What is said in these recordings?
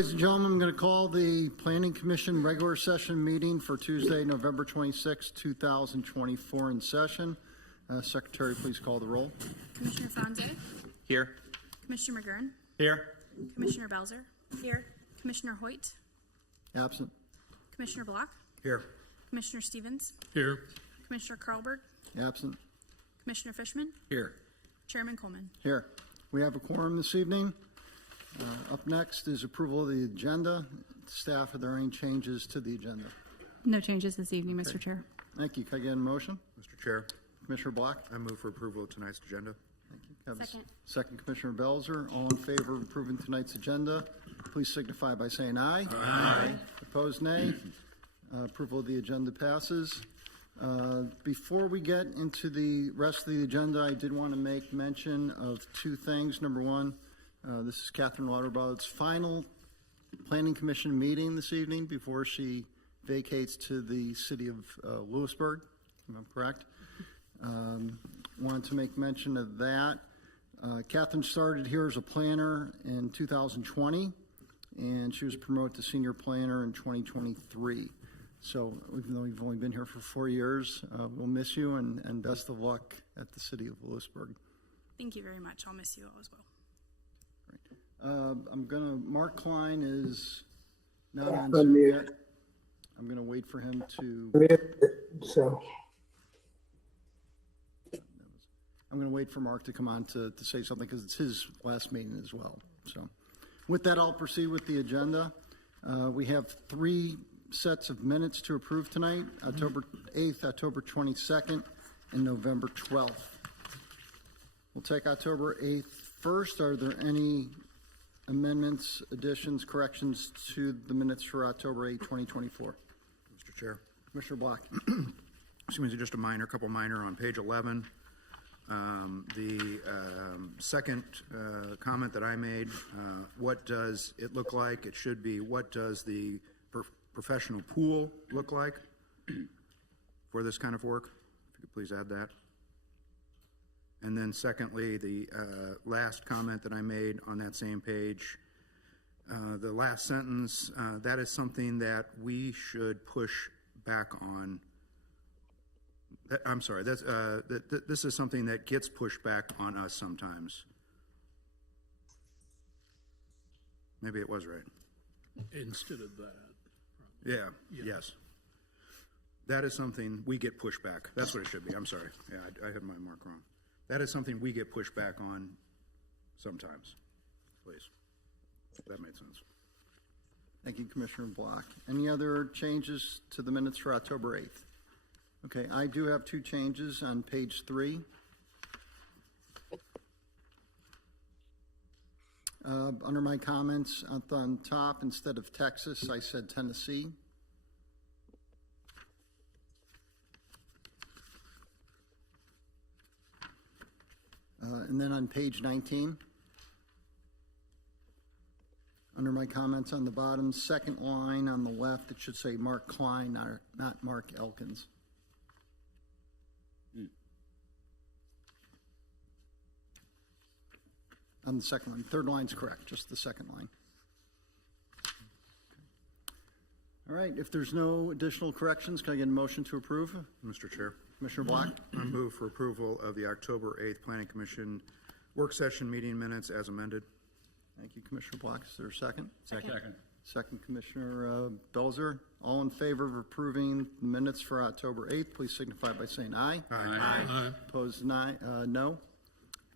Ladies and gentlemen, I'm going to call the Planning Commission regular session meeting for Tuesday, November 26, 2024 in session. Secretary, please call the roll. Commissioner Franze? Here. Commissioner McGurn? Here. Commissioner Belzer? Here. Commissioner Hoyt? Absent. Commissioner Block? Here. Commissioner Stevens? Here. Commissioner Carlberg? Absent. Commissioner Fishman? Here. Chairman Coleman? Here. We have a quorum this evening. Up next is approval of the agenda. Staff, are there any changes to the agenda? No changes this evening, Mr. Chair. Thank you. Can I get a motion? Mr. Chair, Commissioner Block? I move for approval of tonight's agenda. Thank you. Have a Second. Second, Commissioner Belzer. All in favor of approving tonight's agenda, please signify by saying aye. Aye. Opposed, nay. Approval of the agenda passes. Before we get into the rest of the agenda, I did want to make mention of two things. Number one, this is Catherine Lauterbach's final Planning Commission meeting this evening before she vacates to the city of Lewisburg, if I'm correct. Wanted to make mention of that. Catherine started here as a planner in 2020, and she was promoted to senior planner in 2023. So even though you've only been here for 4 years, we'll miss you and best of luck at the city of Lewisburg. Thank you very much. I'll miss you all as well. Mark Klein is not on Zoom yet. I'm gonna wait for him to, I'm gonna wait for Mark to come on to say something because it's his last meeting as well. So with that, I'll proceed with the agenda. We have 3 sets of minutes to approve tonight, October 8th, October 22nd, and November 12th. We'll take October 8th first. Are there any amendments, additions, corrections to the minutes for October 8, 2024? Mr. Chair. Commissioner Block. Excuse me, just a couple minor on page 11. The second comment that I made, what does it look like? It should be, what does the professional pool look like for this kind of work? If you could please add that. And then secondly, the last comment that I made on that same page, the last sentence, that is something that we should push back on. I'm sorry, this is something that gets pushed back on us sometimes. Maybe it was right. Instead of that. Yeah, yes. That is something we get pushed back. That's what it should be. I'm sorry. Yeah, I had my mark wrong. That is something we get pushed back on sometimes. Please. That made sense. Thank you, Commissioner Block. Any other changes to the minutes for October 8th? Okay, I do have 2 changes on page 3. Under my comments on top, instead of Texas, I said Tennessee. And then on page 19, under my comments on the bottom, second line on the left, it should say Mark Klein, not Mark Elkins. On the second line. Third line's correct, just the second line. All right, if there's no additional corrections, can I get a motion to approve? Mr. Chair. Commissioner Block? I move for approval of the October 8th Planning Commission work session meeting minutes as amended. Thank you, Commissioner Block. Is there a second? Second. Second, Commissioner Belzer. All in favor of approving the minutes for October 8th, please signify by saying aye. Aye. Opposed, no.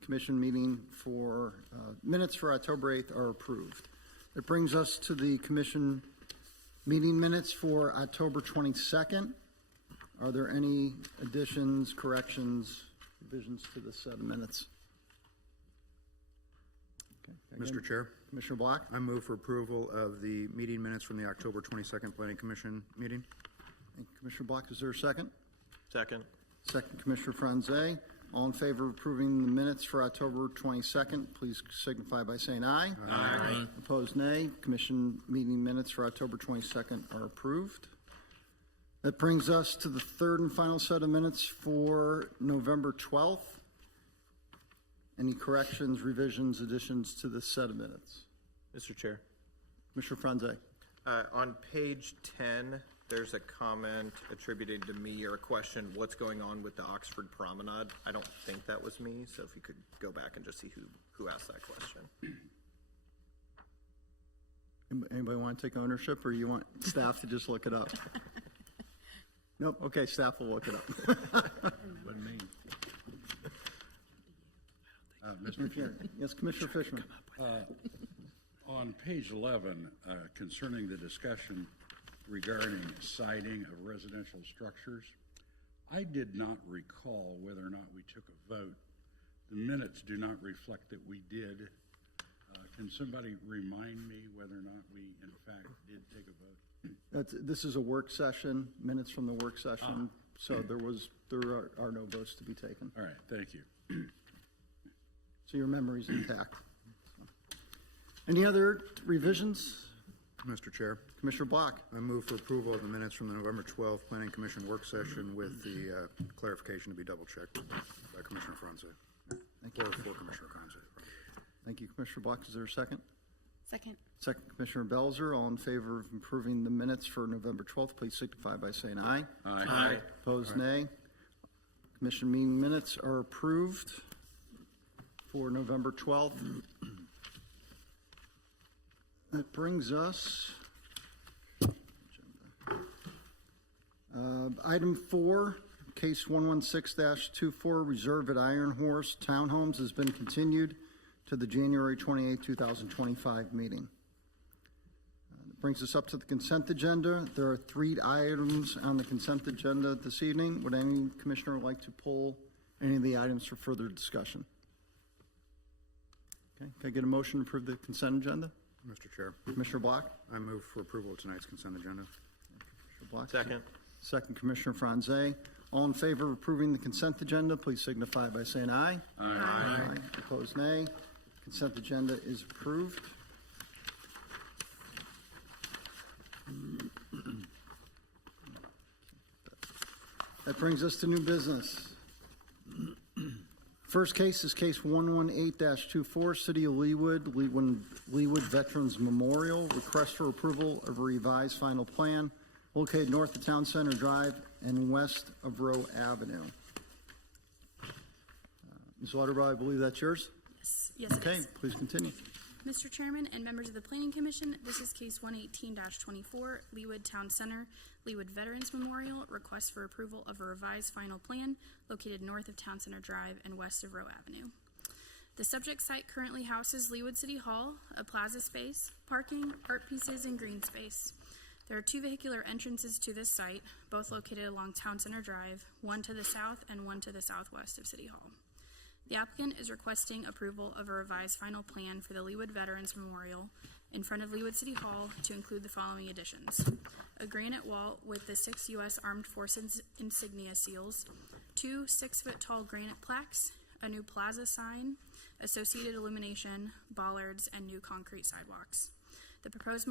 Commission meeting for minutes for October 8th are approved. It brings us to the commission meeting minutes for October 22nd. Are there any additions, corrections, revisions to the set of minutes? Okay. Mr. Chair. Commissioner Block? I move for approval of the meeting minutes from the October 22nd Planning Commission meeting. Thank you, Commissioner Block. Is there a second? Second. Second, Commissioner Franze. All in favor of approving the minutes for October 22nd, please signify by saying aye. Aye. Opposed, nay. Commission meeting minutes for October 22nd are approved. That brings us to the third and final set of minutes for November 12th. Any corrections, revisions, additions to this set of minutes? Mr. Chair. Commissioner Franze. On page 10, there's a comment attributed to me or a question, what's going on with the Oxford Promenade? I don't think that was me, so if you could go back and just see who asked that question. Anybody want to take ownership, or you want staff to just look it up? Nope, okay, staff will look it up. Wasn't me. Mr. Chair, Yes, Commissioner Fishman. on page 11, concerning the discussion regarding siding of residential structures, I did not recall whether or not we took a vote. The minutes do not reflect that we did. Can somebody remind me whether or not we, in fact, did take a vote? This is a work session, minutes from the work session, so there are no votes to be taken. All right, thank you. So your memory's intact. Any other revisions? Mr. Chair, Commissioner Block. I move for approval of the minutes from the November 12th Planning Commission work session with the clarification to be double-checked by Commissioner Franze. Or for Commissioner Franze. Thank you, Commissioner Block. Is there a second? Second. Second, Commissioner Belzer. All in favor of improving the minutes for November 12th, please signify by saying aye. Aye. Opposed, nay. Commission meeting minutes are approved for November 12th. That brings us item 4, case 116-24, Reserve at Iron Horse Townhomes has been continued to the January 28, 2025 meeting. That brings us up to the consent agenda. There are 3 items on the consent agenda this evening. Would any commissioner like to pull any of the items for further discussion? Okay, can I get a motion to approve the consent agenda? Mr. Chair, Commissioner Block? I move for approval of tonight's consent agenda. Commissioner Block? Second. Second, Commissioner Franze. All in favor of approving the consent agenda, please signify by saying aye. Aye. Opposed, nay. Consent agenda is approved. That brings us to new business. First case is case 118-24, City of Leawood Veterans Memorial. Request for approval of a revised final plan located north of Town Center Drive and west of Rowe Avenue. Ms. Lauterbach, I believe that's yours? Yes, it Okay, is. please continue. Mr. Chairman and members of the Planning Commission, this is case 118-24, Leawood Town Center, Leawood Veterans Memorial, request for approval of a revised final plan located north of Town Center Drive and west of Rowe Avenue. The subject site currently houses Leawood City Hall, a plaza space, parking, art pieces, and green space. There are 2 vehicular entrances to this site, both located along Town Center Drive, one to the south and one to the southwest of City Hall. The applicant is requesting approval of a revised final plan for the Leawood Veterans Memorial in front of Leawood City Hall to include the following additions: a granite wall with the 6 U.S. Armed Forces insignia seals, 2 6-foot-tall granite plaques, a new plaza sign, associated illumination, bollards, and new concrete sidewalks. The proposed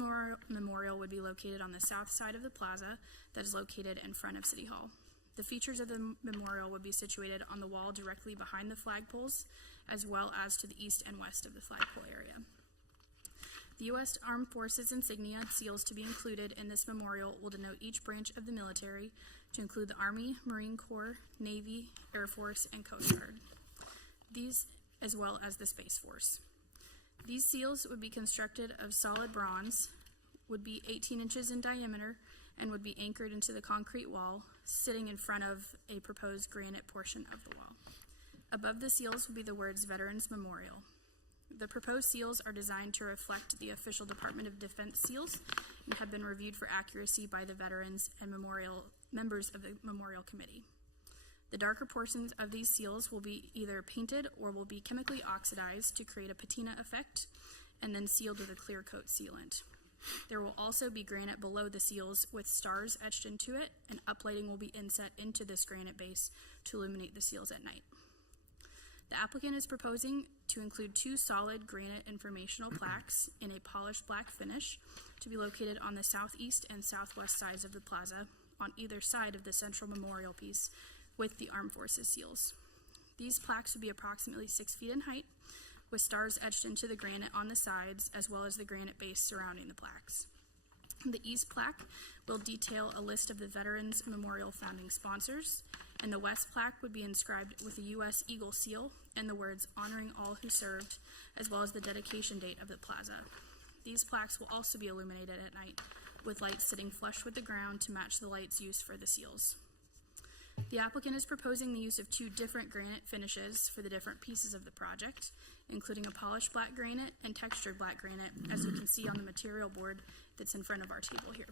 memorial would be located on the south side of the plaza that is located in front of City Hall. The features of the memorial would be situated on the wall directly behind the flagpoles, as well as to the east and west of the flagpole area. The U.S. Armed Forces insignia seals to be included in this memorial will denote each branch of the military, to include the Army, Marine Corps, Navy, Air Force, and Coast Guard. These, as well as the Space Force. These seals would be constructed of solid bronze, would be 18 inches in diameter, and would be anchored into the concrete wall, sitting in front of a proposed granite portion of the wall. Above the seals would be the words Veterans Memorial. The proposed seals are designed to reflect the official Department of Defense seals and have been reviewed for accuracy by the veterans and members of the Memorial Committee. The darker portions of these seals will be either painted or will be chemically oxidized to create a patina effect and then sealed with a clear coat sealant. There will also be granite below the seals with stars etched into it, and uplighting will be inset into this granite base to illuminate the seals at night. The applicant is proposing to include 2 solid granite informational plaques in a polished black finish to be located on the southeast and southwest sides of the plaza on either side of the central memorial piece with the Armed Forces seals. These plaques would be approximately 6 feet in height, with stars etched into the granite on the sides, as well as the granite base surrounding the plaques. The east plaque will detail a list of the Veterans Memorial founding sponsors, and the west plaque would be inscribed with the U.S. Eagle Seal and the words "Honoring All Who Served," as well as the dedication date of the plaza. These plaques will also be illuminated at night, with lights sitting flush with the ground to match the lights used for the seals. The applicant is proposing the use of 2 different granite finishes for the different pieces of the project, including a polished black granite and textured black granite, as you can see on the material board that's in front of our table here.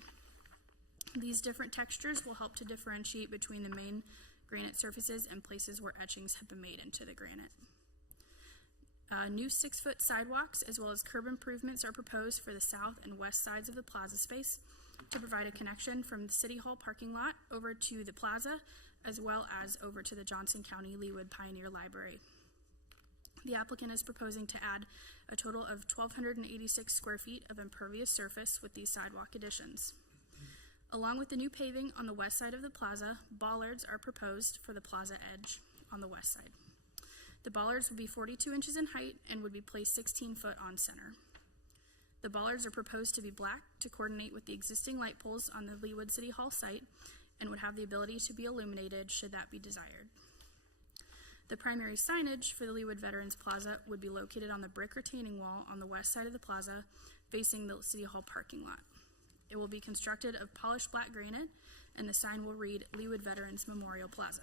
These different textures will help to differentiate between the main granite surfaces and places where etchings have been made into the granite. New 6-foot sidewalks as well as curb improvements are proposed for the south and west sides of the plaza space to provide a connection from the City Hall parking lot over to the plaza, as well as over to the Johnson County Leawood Pioneer Library. The applicant is proposing to add a total of 1,286 square feet of impervious surface with these sidewalk additions. Along with the new paving on the west side of the plaza, bollards are proposed for the plaza edge on the west side. The bollards will be 42 inches in height and would be placed 16 foot on center. The bollards are proposed to be black to coordinate with the existing light poles on the Leawood City Hall site and would have the ability to be illuminated should that be desired. The primary signage for the Leawood Veterans Plaza would be located on the brick retaining wall on the west side of the plaza, facing the City Hall parking lot. It will be constructed of polished black granite, and the sign will read Leawood Veterans Memorial Plaza,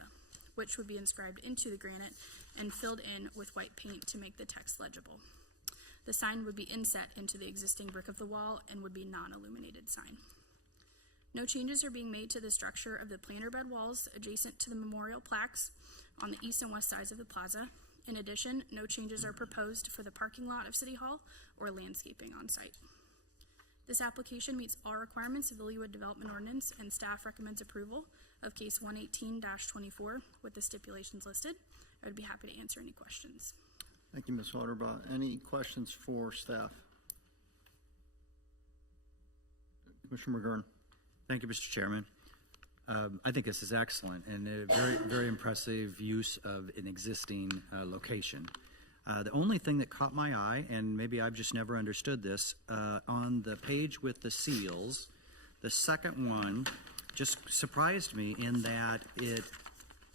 which would be inscribed into the granite and filled in with white paint to make the text legible. The sign would be inset into the existing brick of the wall and would be non-illuminated sign. No changes are being made to the structure of the planter bed walls adjacent to the memorial plaques on the east and west sides of the plaza. In addition, no changes are proposed for the parking lot of City Hall or landscaping on site. This application meets all requirements of the Leawood Development Ordinance, and staff recommends approval of case 118-24 with the stipulations listed. I would be happy to answer any questions. Thank you, Ms. Holderbaugh. Any questions for staff? Commissioner McGurn. Thank you, Mr. Chairman. I think this is excellent and a very, very impressive use of an existing location. The only thing that caught my eye, and maybe I've just never understood this, on the page with the seals, the second one just surprised me in that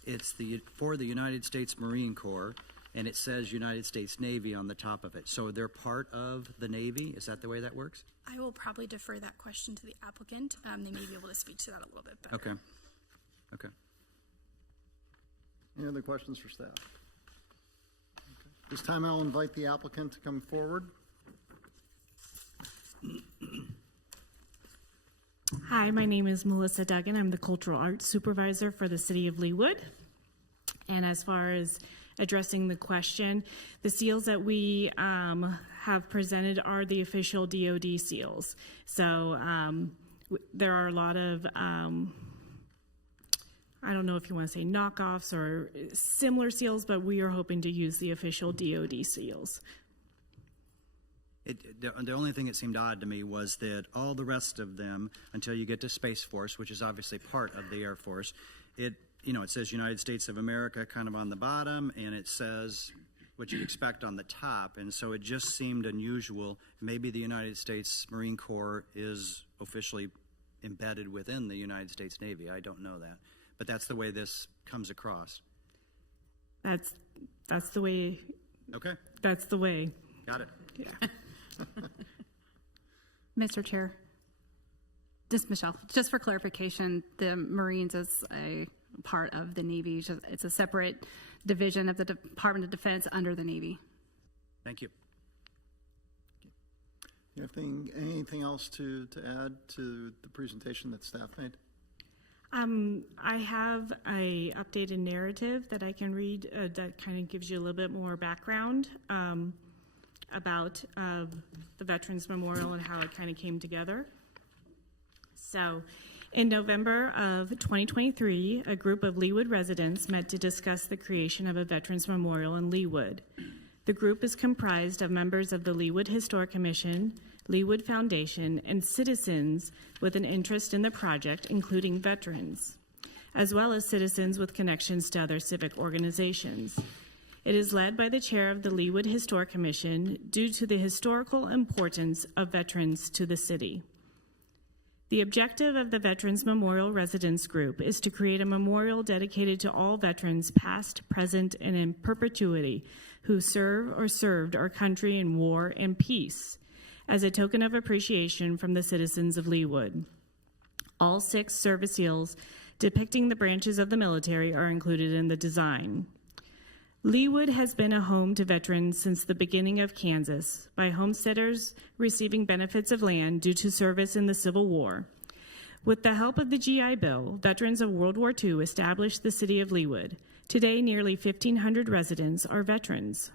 it's for the United States Marine Corps, and it says United States Navy on the top of it. So they're part of the Navy? Is that the way that works? I will probably defer that question to the applicant. They may be able to speak to that a little bit better. Okay. Okay. Any other questions for staff? This time I'll invite the applicant to come forward. Hi, my name is Melissa Duggan. I'm the Cultural Arts Supervisor for the City of Leawood. And as far as addressing the question, the seals that we have presented are the official DoD seals. So there are a lot of, I don't know if you want to say knockoffs or similar seals, but we are hoping to use the official DoD seals. The only thing that seemed odd to me was that all the rest of them, until you get to Space Force, which is obviously part of the Air Force, it says United States of America kind of on the bottom, and it says what you'd expect on the top. And so it just seemed unusual. Maybe the United States Marine Corps is officially embedded within the United States Navy. I don't know that. But that's the way this comes across. That's the way. Okay. That's the way. Got it. Yeah. Mr. Chair, Michelle, just for clarification, the Marines is a part of the Navy. It's a separate division of the Department of Defense under the Navy. Thank you. Anything else to add to the presentation that staff made? I have a updated narrative that I can read that kind of gives you a little bit more background about the Veterans Memorial and how it kind of came together. So, in November of 2023, a group of Leawood residents met to discuss the creation of a Veterans Memorial in Leawood. The group is comprised of members of the Leawood Historic Commission, Leawood Foundation, and citizens with an interest in the project, including veterans, as well as citizens with connections to other civic organizations. It is led by the chair of the Leawood Historic Commission due to the historical importance of veterans to the city. The objective of the Veterans Memorial Residence Group is to create a memorial dedicated to all veterans, past, present, and in perpetuity, who serve or served our country in war and peace, as a token of appreciation from the citizens of Leawood. All 6 service seals depicting the branches of the military are included in the design. Leawood has been a home to veterans since the beginning of Kansas, by homesteaders receiving benefits of land due to service in the Civil War. With the help of the GI Bill, veterans of World War II established the city of Leawood. Today, nearly 1,500 residents are veterans.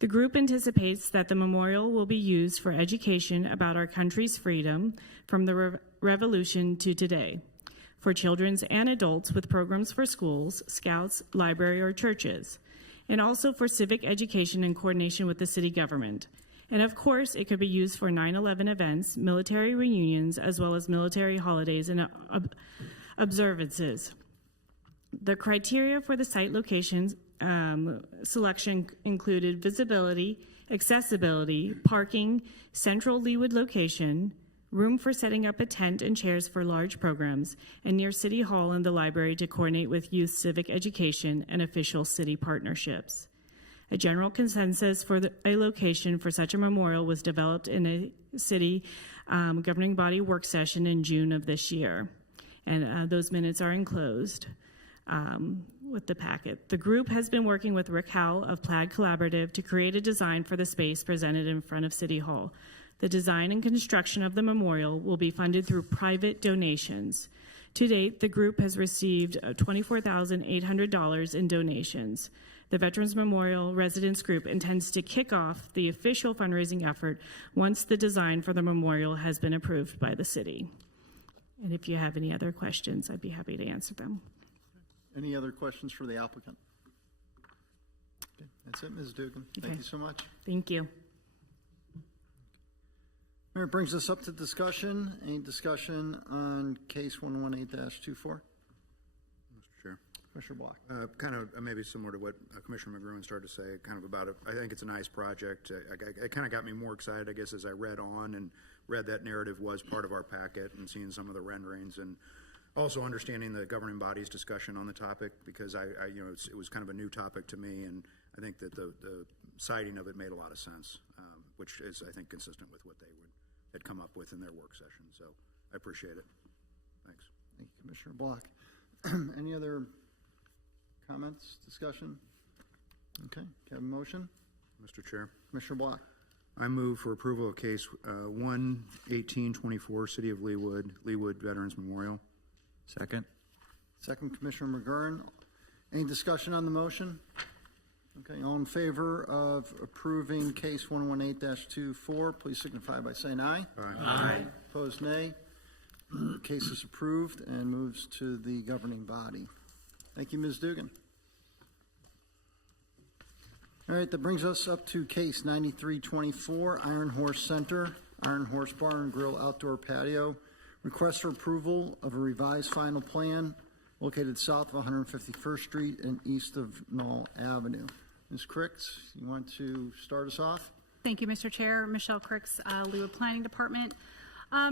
The group anticipates that the memorial will be used for education about our country's freedom from the Revolution to today, for children and adults with programs for schools, scouts, library, or churches, and also for civic education in coordination with the city government. And of course, it could be used for 9/11 events, military reunions, as well as military holidays and observances. The criteria for the site location selection included visibility, accessibility, parking, central Leawood location, room for setting up a tent and chairs for large programs, and near City Hall and the library to coordinate with youth civic education and official city partnerships. A general consensus for a location for such a memorial was developed in a city governing body work session in June of this year, and those minutes are enclosed with the packet. The group has been working with Rick Howell of Plaid Collaborative to create a design for the space presented in front of City Hall. The design and construction of the memorial will be funded through private donations. To date, the group has received $24,800 in donations. The Veterans Memorial Residence Group intends to kick off the official fundraising effort once the design for the memorial has been approved by the city. And if you have any other questions, I'd be happy to answer them. Any other questions for the applicant? Okay, that's it, Ms. Dugan. Thank Okay. you so much. Thank you. All right, brings us up to discussion. Any discussion on case 118-24? Mr. Chair. Commissioner Block. Kind of maybe similar to what Commissioner McGruin started to say, kind of about it. I think it's a nice project. It kind of got me more excited, I guess, as I read on and read that narrative was part of our packet and seeing some of the renderings and also understanding the governing body's discussion on the topic, because it was kind of a new topic to me, and I think that the citing of it made a lot of sense, which is, I think, consistent with what they had come up with in their work session. So I appreciate it. Thanks. Thank you, Commissioner Block. Any other comments, discussion? Okay, can I have a motion? Mr. Chair, Commissioner Block. I move for approval of case 11824, City of Leawood, Leawood Veterans Memorial. Second. Second, Commissioner McGurran. Any discussion on the motion? Okay, all in favor of approving case 118-24, please signify by saying aye. Aye. Opposed, nay. Case is approved and moves to the governing body. Thank you, Ms. Dugan. All right, that brings us up to case 9324, Iron Horse Center, Iron Horse Bar and Grill Outdoor Patio. Request for approval of a revised final plan located south of 151st Street and east of Knoll Avenue. Ms. Cricks, you want to start us off? Thank you, Mr. Chair. Michelle Cricks, Leawood Planning Department.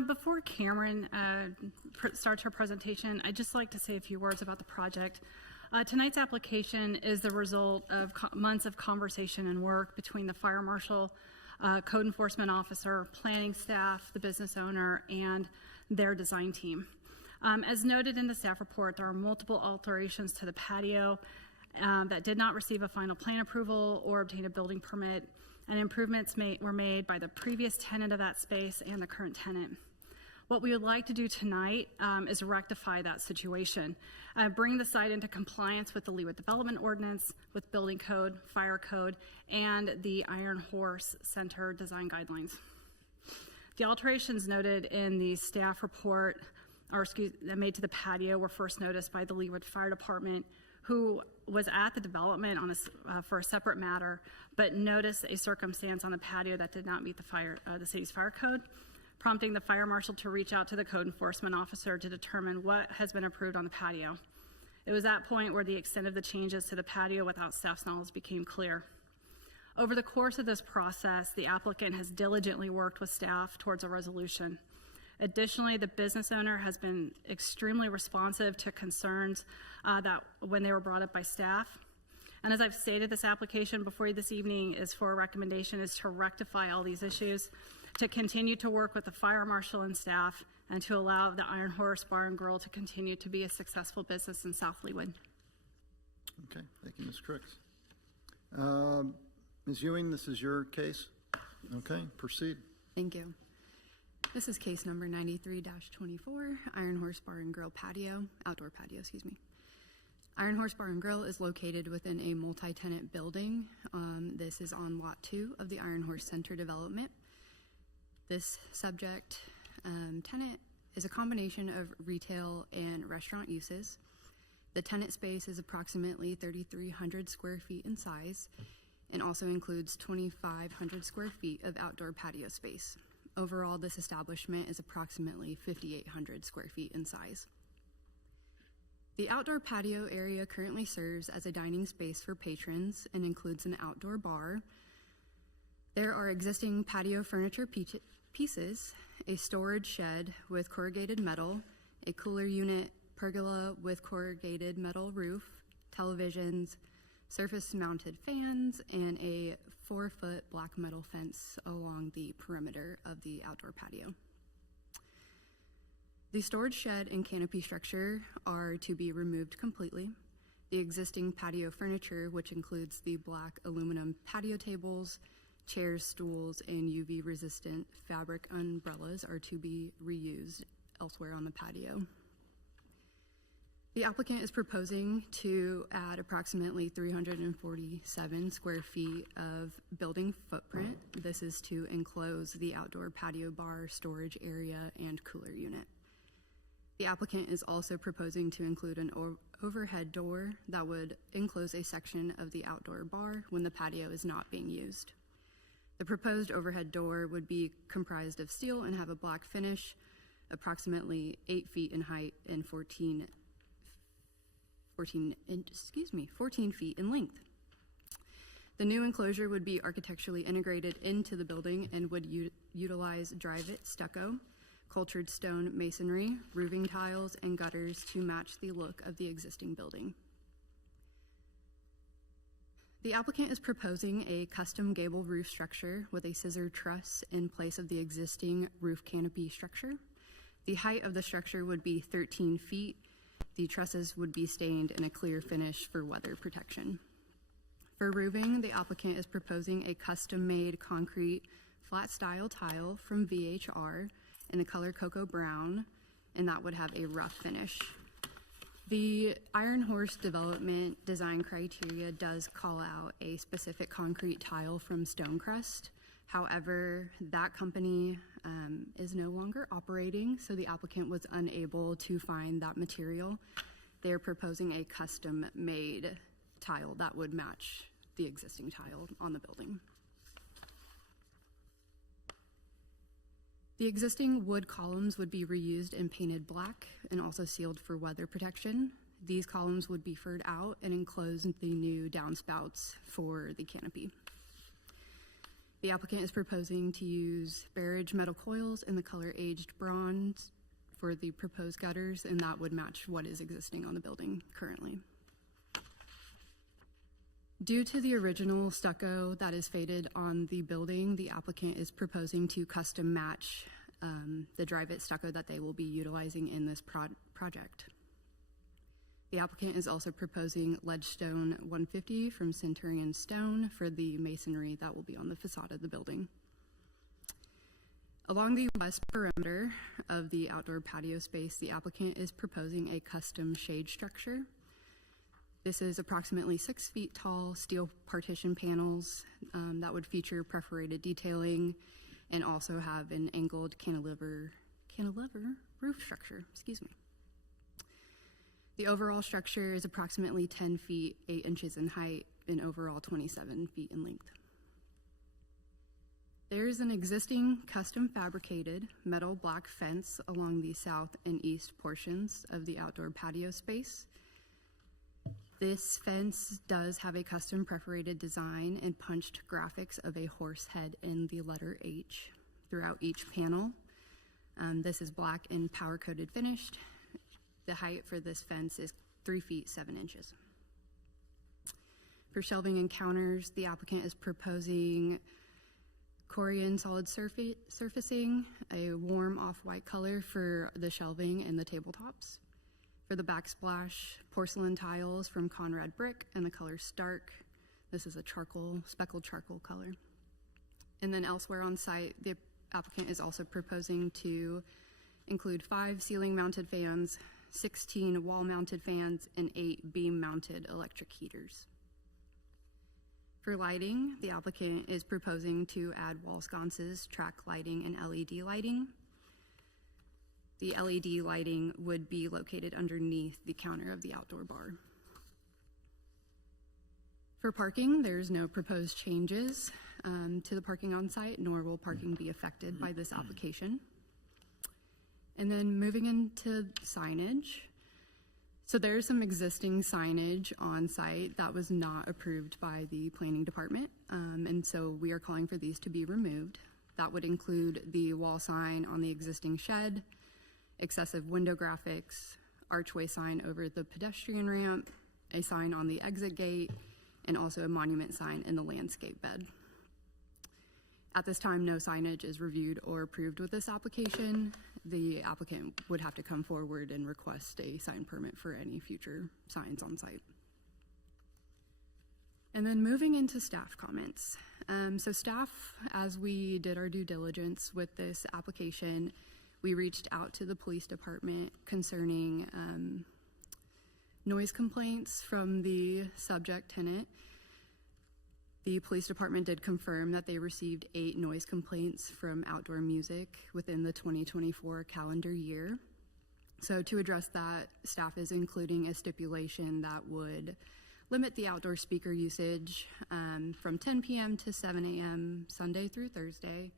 Before Cameron starts her presentation, I'd just like to say a few words about the project. Tonight's application is the result of months of conversation and work between the fire marshal, code enforcement officer, planning staff, the business owner, and their design team. As noted in the staff report, there are multiple alterations to the patio that did not receive a final plan approval or obtain a building permit, and improvements were made by the previous tenant of that space and the current tenant. What we would like to do tonight is rectify that situation, bring the site into compliance with the Leawood Development Ordinance, with building code, fire code, and the Iron Horse Center design guidelines. The alterations noted in the staff report, made to the patio, were first noticed by the Leawood Fire Department, who was at the development for a separate matter, but noticed a circumstance on the patio that did not meet the city's fire code, prompting the fire marshal to reach out to the code enforcement officer to determine what has been approved on the patio. It was that point where the extent of the changes to the patio without staff's knowledge became clear. Over the course of this process, the applicant has diligently worked with staff towards a resolution. Additionally, the business owner has been extremely responsive to concerns that when they were brought up by staff. And as I've stated, this application before you this evening is for a recommendation is to rectify all these issues, to continue to work with the fire marshal and staff, and to allow the Iron Horse Bar and Grill to continue to be a successful business in South Leawood. Okay, thank you, Ms. Cricks. Ms. Ewing, this is your case. Okay, proceed. Thank you. This is case number 93-24, Iron Horse Bar and Grill patio, outdoor patio, excuse me. Iron Horse Bar and Grill is located within a multi-tenant building. This is on Lot 2 of the Iron Horse Center development. This subject tenant is a combination of retail and restaurant uses. The tenant space is approximately 3,300 square feet in size and also includes 2,500 square feet of outdoor patio space. Overall, this establishment is approximately 5,800 square feet in size. The outdoor patio area currently serves as a dining space for patrons and includes an outdoor bar. There are existing patio furniture pieces, a storage shed with corrugated metal, a cooler unit, pergola with corrugated metal roof, televisions, surface-mounted fans, and a 4-foot black metal fence along the perimeter of the outdoor patio. The storage shed and canopy structure are to be removed completely. The existing patio furniture, which includes the black aluminum patio tables, chairs, stools, and UV-resistant fabric umbrellas, are to be reused elsewhere on the patio. The applicant is proposing to add approximately 347 square feet of building footprint. This is to enclose the outdoor patio bar, storage area, and cooler unit. The applicant is also proposing to include an overhead door that would enclose a section of the outdoor bar when the patio is not being used. The proposed overhead door would be comprised of steel and have a black finish, approximately 8 feet in height and 14 feet in length. The new enclosure would be architecturally integrated into the building and would utilize Dryvit stucco, cultured stone masonry, roofing tiles, and gutters to match the look of the existing building. The applicant is proposing a custom gable roof structure with a scissor truss in place of the existing roof canopy structure. The height of the structure would be 13 feet. The trusses would be stained in a clear finish for weather protection. For roofing, the applicant is proposing a custom-made concrete flat style tile from VHR in the color cocoa brown, and that would have a rough finish. The Iron Horse development design criteria does call out a specific concrete tile from Stonecrest. However, that company is no longer operating, so the applicant was unable to find that material. They're proposing a custom-made tile that would match the existing tile on the building. The existing wood columns would be reused and painted black and also sealed for weather protection. These columns would be furred out and enclose the new downspouts for the canopy. The applicant is proposing to use barrage metal coils in the color aged bronze for the proposed gutters, and that would match what is existing on the building currently. Due to the original stucco that is faded on the building, the applicant is proposing to custom match the Dryvit stucco that they will be utilizing in this project. The applicant is also proposing Ledgestone 150 from Centurion Stone for the masonry that will be on the facade of the building. Along the west perimeter of the outdoor patio space, the applicant is proposing a custom shade structure. This is approximately 6 feet tall steel partition panels that would feature perforated detailing and also have an angled cantilever roof structure, The overall structure is approximately 10 feet, 8 inches in height, and overall 27 feet in length. There is an existing custom fabricated metal black fence along the south and east portions of the outdoor patio space. This fence does have a custom perforated design and punched graphics of a horse head in the letter H throughout each panel. This is black and powder-coated finished. The height for this fence is 3 feet 7 inches. For shelving and counters, the applicant is proposing Corian solid surfacing, a warm off-white color for the shelving and the tabletops. For the backsplash, porcelain tiles from Conrad Brick, and the color Stark. This is a speckled charcoal color. And then elsewhere on site, the applicant is also proposing to include 5 ceiling-mounted fans, 16 wall-mounted fans, and 8 beam-mounted electric heaters. For lighting, the applicant is proposing to add wall sconces, track lighting, and LED lighting. The LED lighting would be located underneath the counter of the outdoor bar. For parking, there's no proposed changes to the parking on site, nor will parking be affected by this application. And then moving into signage. So there's some existing signage on site that was not approved by the planning department. And so we are calling for these to be removed. That would include the wall sign on the existing shed, excessive window graphics, archway sign over the pedestrian ramp, a sign on the exit gate, and also a monument sign in the landscape bed. At this time, no signage is reviewed or approved with this application. The applicant would have to come forward and request a sign permit for any future signs on site. And then moving into staff comments. So staff, as we did our due diligence with this application, we reached out to the police department concerning noise complaints from the subject tenant. The police department did confirm that they received 8 noise complaints from outdoor music within the 2024 calendar year. So to address that, staff is including a stipulation that would limit the outdoor speaker usage from 10 p.m. to 7 a.m. Sunday through Thursday,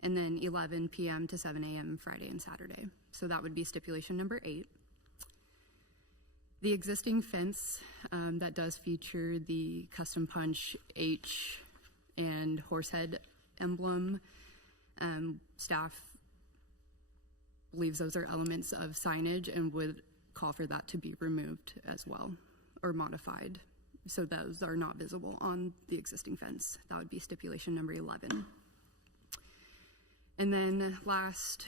and then 11 p.m. to 7 a.m. Friday and Saturday. So that would be stipulation number 8. The existing fence that does feature the custom punch H and horsehead emblem, staff believes those are elements of signage and would call for that to be removed as well, or modified, so those are not visible on the existing fence. That would be stipulation number 11. And then last,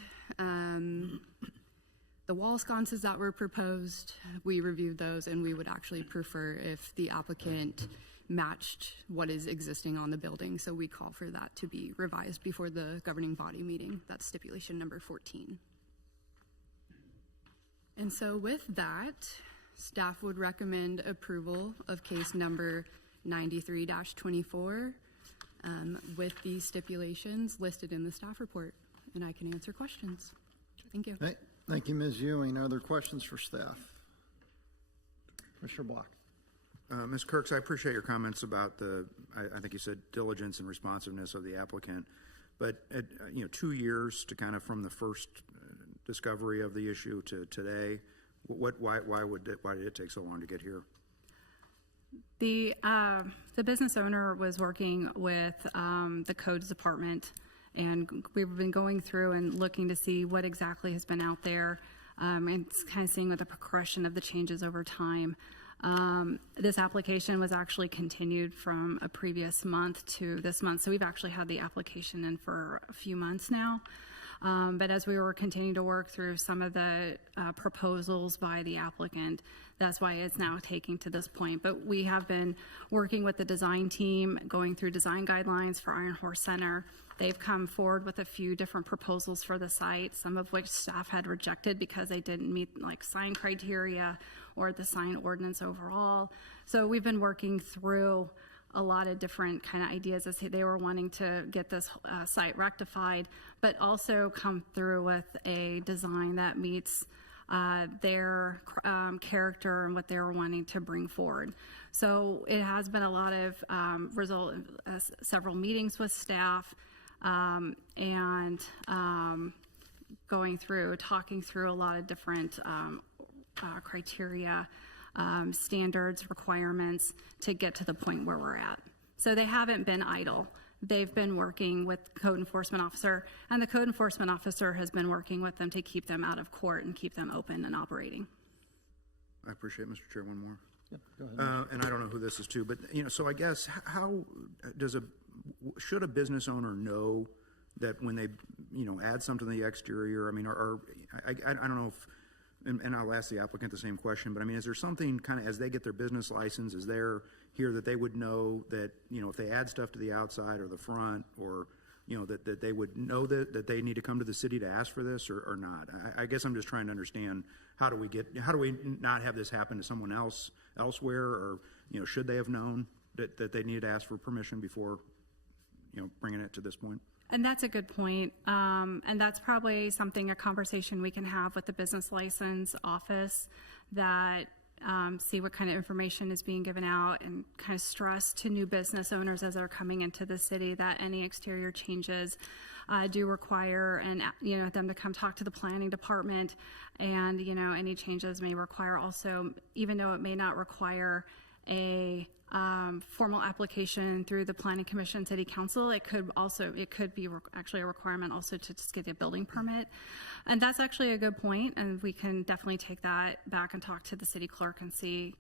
the wall sconces that were proposed, we reviewed those, and we would actually prefer if the applicant matched what is existing on the building. So we call for that to be revised before the governing body meeting. That's stipulation number 14. And so with that, staff would recommend approval of case number 93-24 with these stipulations listed in the staff report. And I can answer questions. Thank you. Thank you, Ms. Ewing. Are there questions for staff? Commissioner Block. Ms. Kirks, I appreciate your comments about I think you said diligence and responsiveness of the applicant, but 2 years to kind of from the first discovery of the issue to today, why did it take so long to get here? The business owner was working with the codes department, and we've been going through and looking to see what exactly has been out there, and kind of seeing what the progression of the changes over time. This application was actually continued from a previous month to this month, so we've actually had the application in for a few months now. But as we were continuing to work through some of the proposals by the applicant, that's why it's now taking to this point. But we have been working with the design team, going through design guidelines for Iron Horse Center. They've come forward with a few different proposals for the site, some of which staff had rejected because they didn't meet like sign criteria or the sign ordinance overall. So we've been working through a lot of different kind of ideas as they were wanting to get this site rectified, but also come through with a design that meets their character and what they were wanting to bring forward. So it has been a lot of several meetings with staff and going through, talking through a lot of different criteria standards, requirements to get to the point where we're at. So they haven't been idle. They've been working with the code enforcement officer, and the code enforcement officer has been working with them to keep them out of court and keep them open and operating. I appreciate, Mr. Chair, one more. Go ahead. And I don't know who this is to, but, so I guess how does should a business owner know that when they, add something to the exterior, I mean, I don't know if, and I'll ask the applicant the same question, but I mean, is there something kind of, as they get their business license, is there here that they would know that, if they add stuff to the outside or the front, or, that they would know that they need to come to the city to ask for this or not? I guess I'm just trying to understand, how do we not have this happen to someone else elsewhere, or, should they have known that they needed to ask for permission before, bringing it to this point? And that's a good point. And that's probably a conversation we can have with the business license office, that see what kind of information is being given out, and kind of stress to new business owners as they're coming into the city that any exterior changes do require, and them to come talk to the planning department, and any changes may require also, even though it may not require a formal application through the planning commission, city council, it could be actually a requirement also to just get a building permit. And that's actually a good point, and we can definitely take that back and talk to the city clerk and see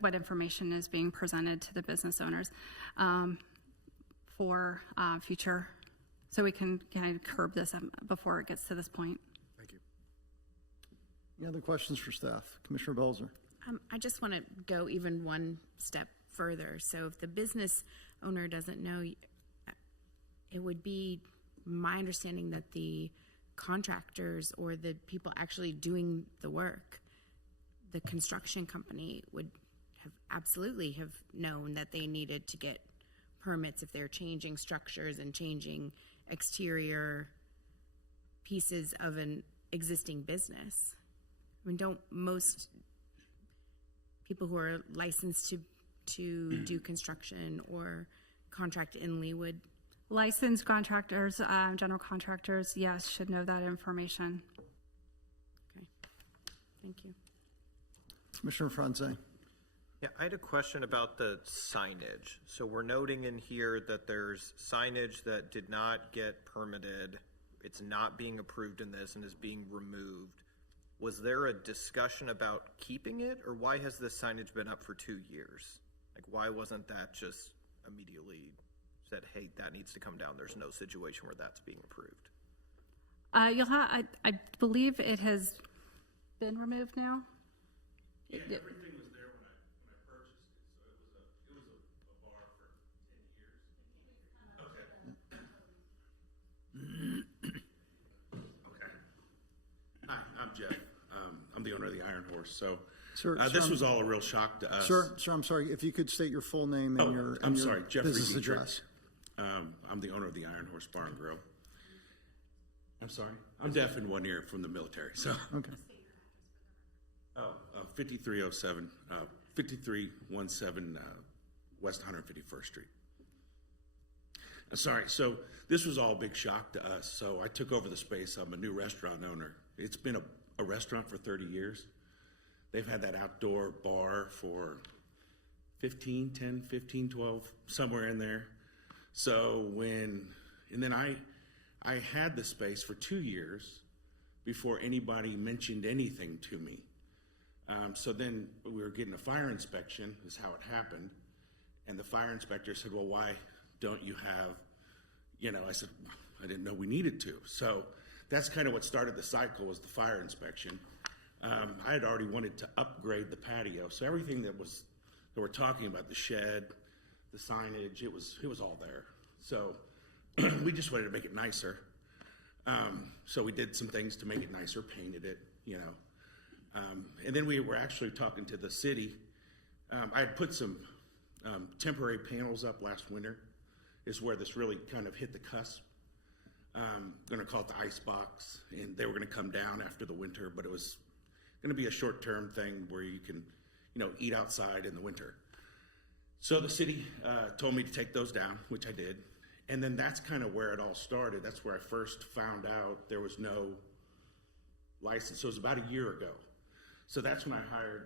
what information is being presented to the business owners for future, so we can kind of curb this before it gets to this point. Thank you. Any other questions for staff? Commissioner Belzer? I just want to go even one step further. So if the business owner doesn't know, it would be my understanding that the contractors or the people actually doing the work, the construction company, would have absolutely have known that they needed to get permits if they're changing structures and changing exterior pieces of an existing business. I mean, don't most people who are licensed to do construction or contract in Leawood? Licensed contractors, general contractors, yes, should know that information. Okay, thank you. Commissioner Franze? Yeah, I had a question about the signage. So we're noting in here that there's signage that did not get permitted. It's not being approved in this and is being removed. Was there a discussion about keeping it, or why has this signage been up for 2 years? Like, why wasn't that just immediately said, hey, that needs to come down? There's no situation where that's being approved. I believe it has been removed now. Yeah, everything was there when I purchased it, so it was a bar for 10 years. Okay. Hi, I'm Jeff. I'm the owner of the Iron Horse. So Sir, this was all a real shock to us. Sir, I'm sorry, if you could state your full name and your Jeffrey business Dietrich. address. I'm the owner of the Iron Horse Bar and Grill. I'm sorry? I'm deaf in one ear from the military, so. Okay. 5307, 5317 West 151st Street. Sorry, so this was all a big shock to us. So I took over the space. I'm a new restaurant owner. It's been a restaurant for 30 years. They've had that outdoor bar for 10, 15, 12, somewhere in there. So and then I had the space for 2 years before anybody mentioned anything to me. So then we were getting a fire inspection, is how it happened. And the fire inspector said, well, why don't you have, I said, I didn't know we needed to. So that's kind of what started the cycle, was the fire inspection. I had already wanted to upgrade the patio. So everything that we're talking about, the shed, the signage, it was all there. So we just wanted to make it nicer. So we did some things to make it nicer, painted it, and then we were actually talking to the city. I had put some temporary panels up last winter, is where this really kind of hit the cusp. Going to call it the ice box, and they were going to come down after the winter, but it was going to be a short-term thing where you can, eat outside in the winter. So the city told me to take those down, which I did. And then that's kind of where it all started. That's where I first found out there was no license. So it was about a year ago. So that's when I hired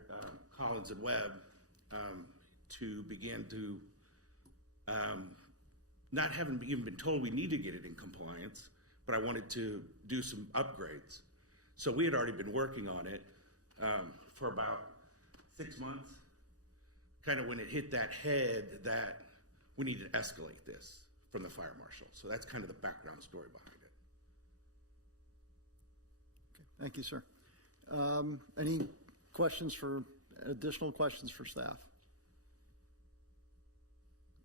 Collins and Webb to begin to, not having even been told we need to get it in compliance, but I wanted to do some upgrades. So we had already been working on it for about 6 months, kind of when it hit that head that we need to escalate this from the fire marshal. So that's kind of the background story behind it. Thank you, sir. Any additional questions for staff?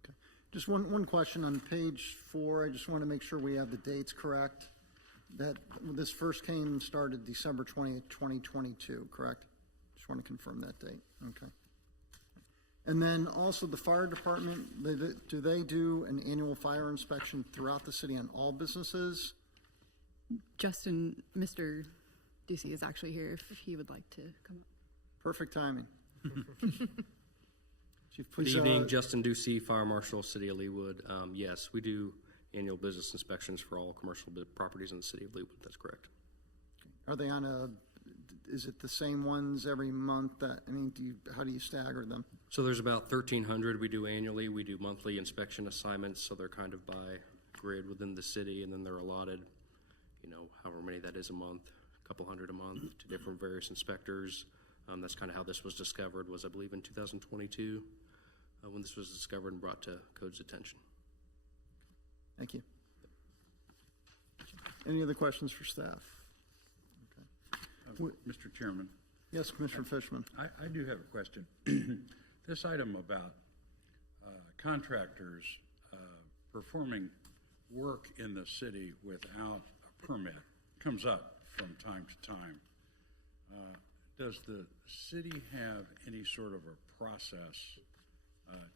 Okay. Just one question on page 4. I just want to make sure we have the dates correct. That this first started December 20th, 2022, correct? Just want to confirm that date. Okay. And then also the fire department, do they do an annual fire inspection throughout the city on all businesses? Justin, Mr. Ducey is actually here if he would like to come up. Perfect timing. Chief, Good please. evening, Justin Ducey, Fire Marshal, City of Leawood. Yes, we do annual business inspections for all commercial properties in the City of Leawood. That's correct. Are they is it the same ones every month? How do you stagger them? So there's about 1,300 we do annually. We do monthly inspection assignments, so they're kind of by grid within the city, and then they're allotted, however many that is a month, a couple hundred a month to different various inspectors. That's kind of how this was discovered, was I believe in 2022 when this was discovered and brought to Code's attention. Thank you. Any other questions for staff? Mr. Chairman, Yes, Commissioner Fishman. I do have a question. This item about contractors performing work in the city without a permit comes up from time to time. Does the city have any sort of a process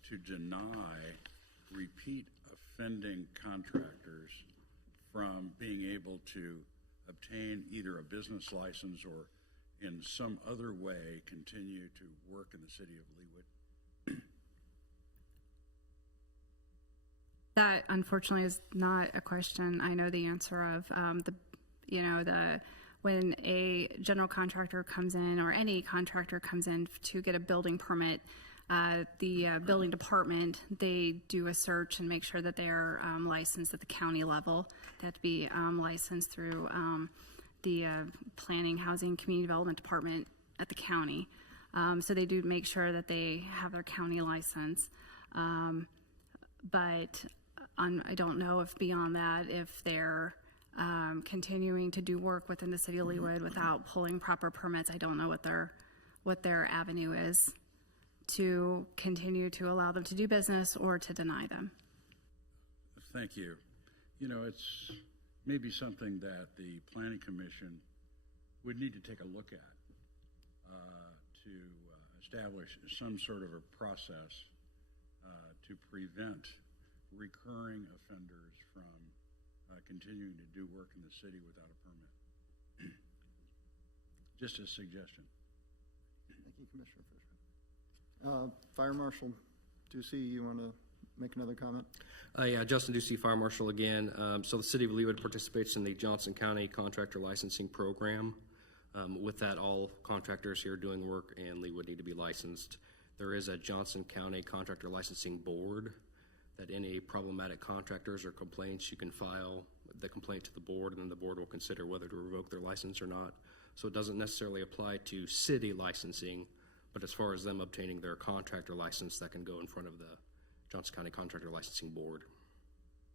to deny repeat offending contractors from being able to obtain either a business license or in some other way continue to work in the city of Leawood? That unfortunately is not a question I know the answer of. When a general contractor comes in or any contractor comes in to get a building permit, the building department, they do a search and make sure that they are licensed at the county level. They have to be licensed through the Planning, Housing, Community Development Department at the county. So they do make sure that they have their county license. But I don't know if beyond that, if they're continuing to do work within the city of Leawood without pulling proper permits. I don't know what their avenue is to continue to allow them to do business or to deny them. Thank you. It's maybe something that the Planning Commission would need to take a look at to establish some sort of a process to prevent recurring offenders from continuing to do work in the city without a permit. Just a suggestion. Thank you, Commissioner Fishman. Fire Marshal Ducey, you want to make another comment? Yeah, Justin Ducey, Fire Marshal again. So the City of Leawood participates in the Johnson County Contractor Licensing Program. With that, all contractors here doing work in Leawood need to be licensed. There is a Johnson County Contractor Licensing Board that any problematic contractors or complaints, you can file the complaint to the board, and then the board will consider whether to revoke their license or not. So it doesn't necessarily apply to city licensing, but as far as them obtaining their contractor license, that can go in front of the Johnson County Contractor Licensing Board.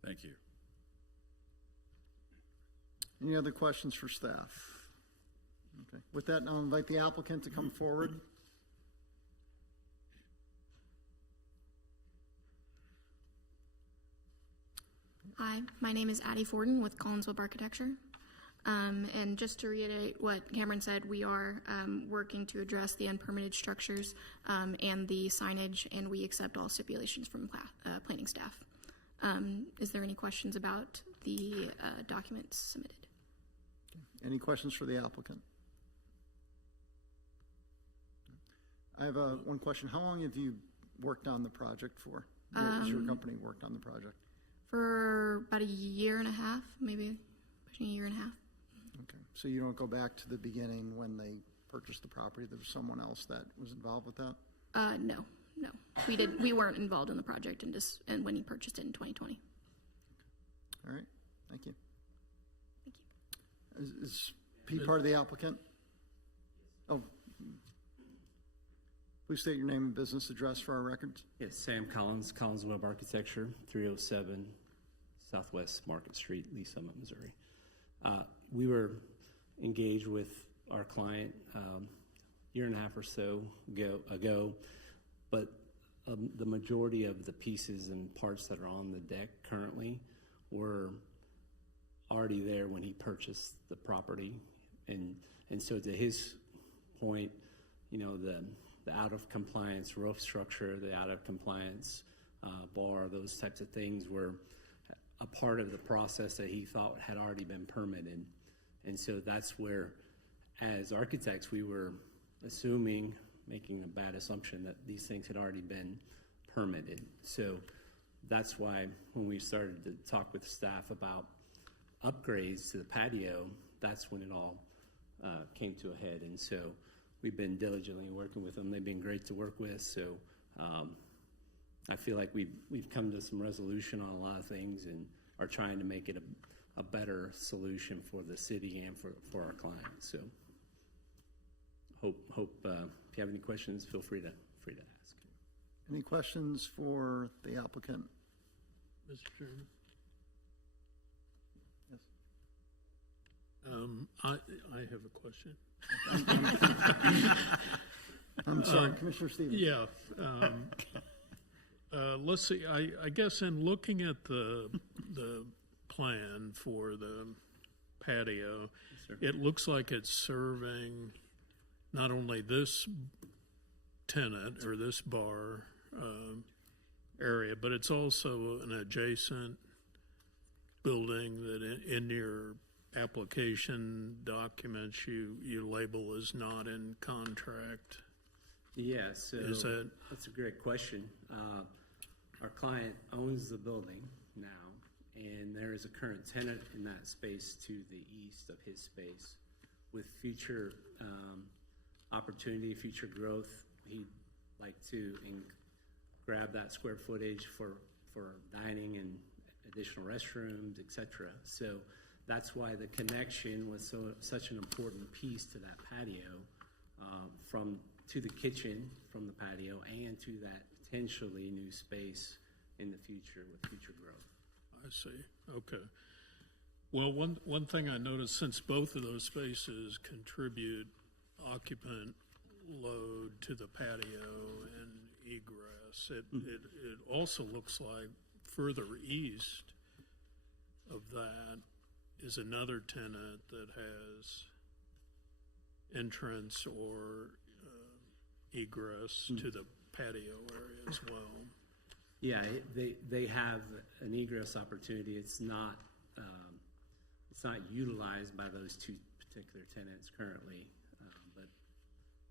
Thank you. Any other questions for staff? Okay. With that, I'll invite the applicant to come forward. Hi, my name is Addie Forden with Collins Webb Architecture. And just to reiterate what Cameron said, we are working to address the unpermitted structures and the signage, and we accept all stipulations from planning staff. Is there any questions about the documents submitted? Any questions for the applicant? I have one question. How long have you worked on the project for? Has your company worked on the project? For about a year and a half, maybe pushing a year and a half. Okay, so you don't go back to the beginning when they purchased the property, there was someone else that was involved with that? No. We weren't involved in the project and when he purchased it in 2020. All right, thank you. Thank you. Is Pete part of the applicant? Oh. Please state your name and business address for our records. Yes, Sam Collins, Collins Web Architecture, 307 Southwest Market Street, Lee Summit, Missouri. We were engaged with our client year and a half or so ago, but the majority of the pieces and parts that are on the deck currently were already there when he purchased the property, and so to his point, the out of compliance roof structure, the out of compliance bar, those types of things were a part of the process that he thought had already been permitted, and so that's where, as architects, we were making a bad assumption that these things had already been permitted. So that's why when we started to talk with staff about upgrades to the patio, that's when it all came to a head. And so we've been diligently working with them. They've been great to work with. So I feel like we've come to some resolution on a lot of things and are trying to make it a better solution for the city and for our clients. So hope if you have any questions, feel free to ask. Any questions for the applicant? Mr. Chairman? Yes. I have a question. I'm sorry, Commissioner Stevens. Yeah. Let's see, I guess in looking at the plan for the patio, it looks like it's serving not only this tenant or this bar area, but it's also an adjacent building that in your application documents you label as not in contract. Yeah, so Is that- that's a great question. Our client owns the building now, and there is a current tenant in that space to the east of his space. With future opportunity, future growth, he'd like to grab that square footage for dining and additional restrooms, etc. So that's why the connection was such an important piece to that patio, to the kitchen from the patio and to that potentially new space in the future with future growth. I see, okay. Well, one thing I noticed, since both of those spaces contribute occupant load to the patio and egress, it also looks like further east of that is another tenant that has entrance or egress to the patio area as well. Yeah, they have an egress opportunity. It's not utilized by those two particular tenants currently, but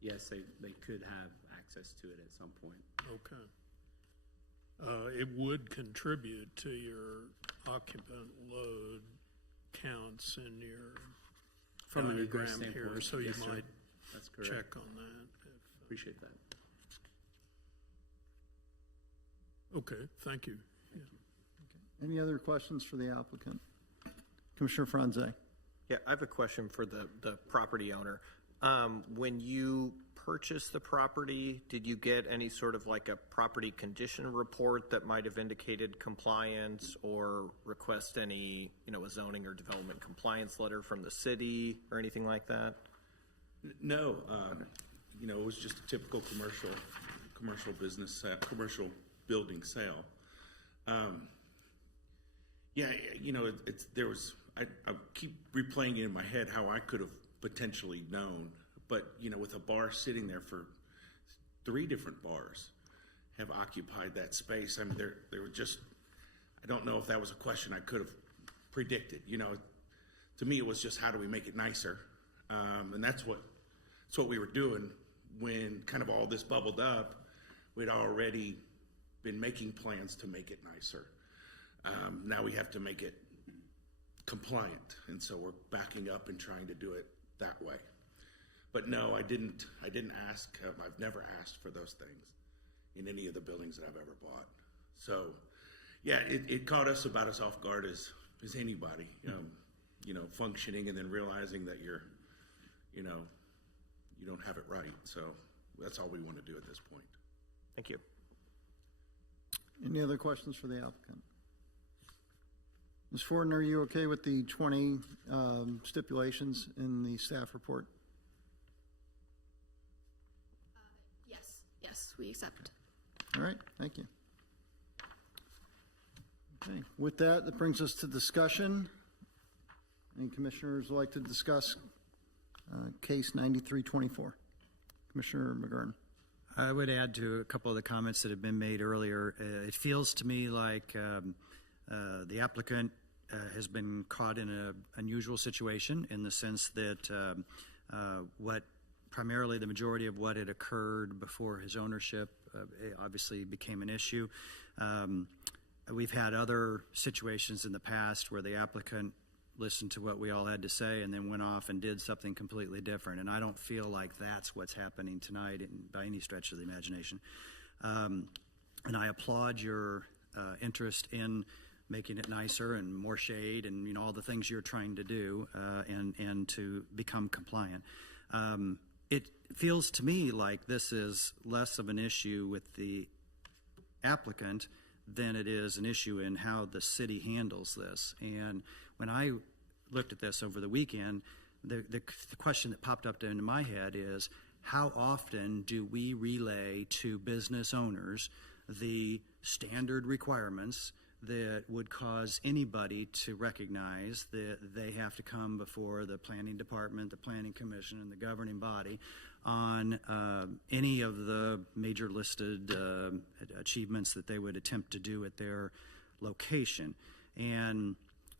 yes, they could have access to it at some point. Okay. It would contribute to your occupant load counts in your From an egress diagram here, standpoint, so you yes, sir. might That's correct. check on that. Appreciate that. Okay, thank you. Yeah. Any other questions for the applicant? Commissioner Franze? Yeah, I have a question for the property owner. When you purchased the property, did you get any sort of like a property condition report that might have indicated compliance or request any, a zoning or development compliance letter from the city or anything like that? No, it was just a typical commercial business, commercial building sale. I keep replaying it in my head how I could have potentially known, but with a bar sitting there for 3 different bars have occupied that space. I mean, there were just, I don't know if that was a question I could have predicted. To me, it was just how do we make it nicer, and that's what we were doing when kind of all this bubbled up. We'd already been making plans to make it nicer. Now we have to make it compliant, and so we're backing up and trying to do it that way. But no, I didn't ask, I've never asked for those things in any of the buildings that I've ever bought. So, yeah, it caught us about as off guard as anybody, functioning and then realizing that you don't have it right. So that's all we want to do at this point. Thank you. Any other questions for the applicant? Ms. Forden, are you okay with the 20 stipulations in the staff report? Yes, we accept. All right, thank you. Okay, with that, that brings us to discussion. Any commissioners would like to discuss case 9324? Commissioner McGurn. I would add to a couple of the comments that have been made earlier. It feels to me like the applicant has been caught in an unusual situation in the sense that what primarily the majority of what had occurred before his ownership obviously became an issue. We've had other situations in the past where the applicant listened to what we all had to say and then went off and did something completely different. And I don't feel like that's what's happening tonight by any stretch of the imagination. And I applaud your interest in making it nicer and more shade and all the things you're trying to do and to become compliant. It feels to me like this is less of an issue with the applicant than it is an issue in how the city handles this. And when I looked at this over the weekend, the question that popped up into my head is, how often do we relay to business owners the standard requirements that would cause anybody to recognize that they have to come before the planning department, the planning commission, and the governing body on any of the major listed achievements that they would attempt to do at their location. And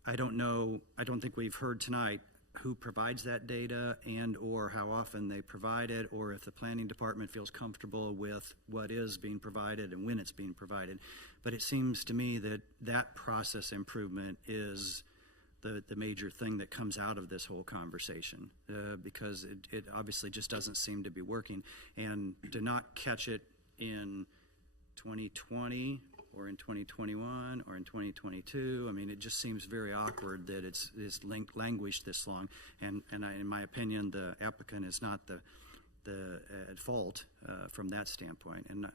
I don't think we've heard tonight who provides that data and or how often they provide it, or if the planning department feels comfortable with what is being provided and when it's being provided. But it seems to me that that process improvement is the major thing that comes out of this whole conversation, because it obviously just doesn't seem to be working. And to not catch it in 2020 or in 2021 or in 2022, I mean, it just seems very awkward that it's languished this long. And in my opinion, the applicant is not the at fault from that standpoint. And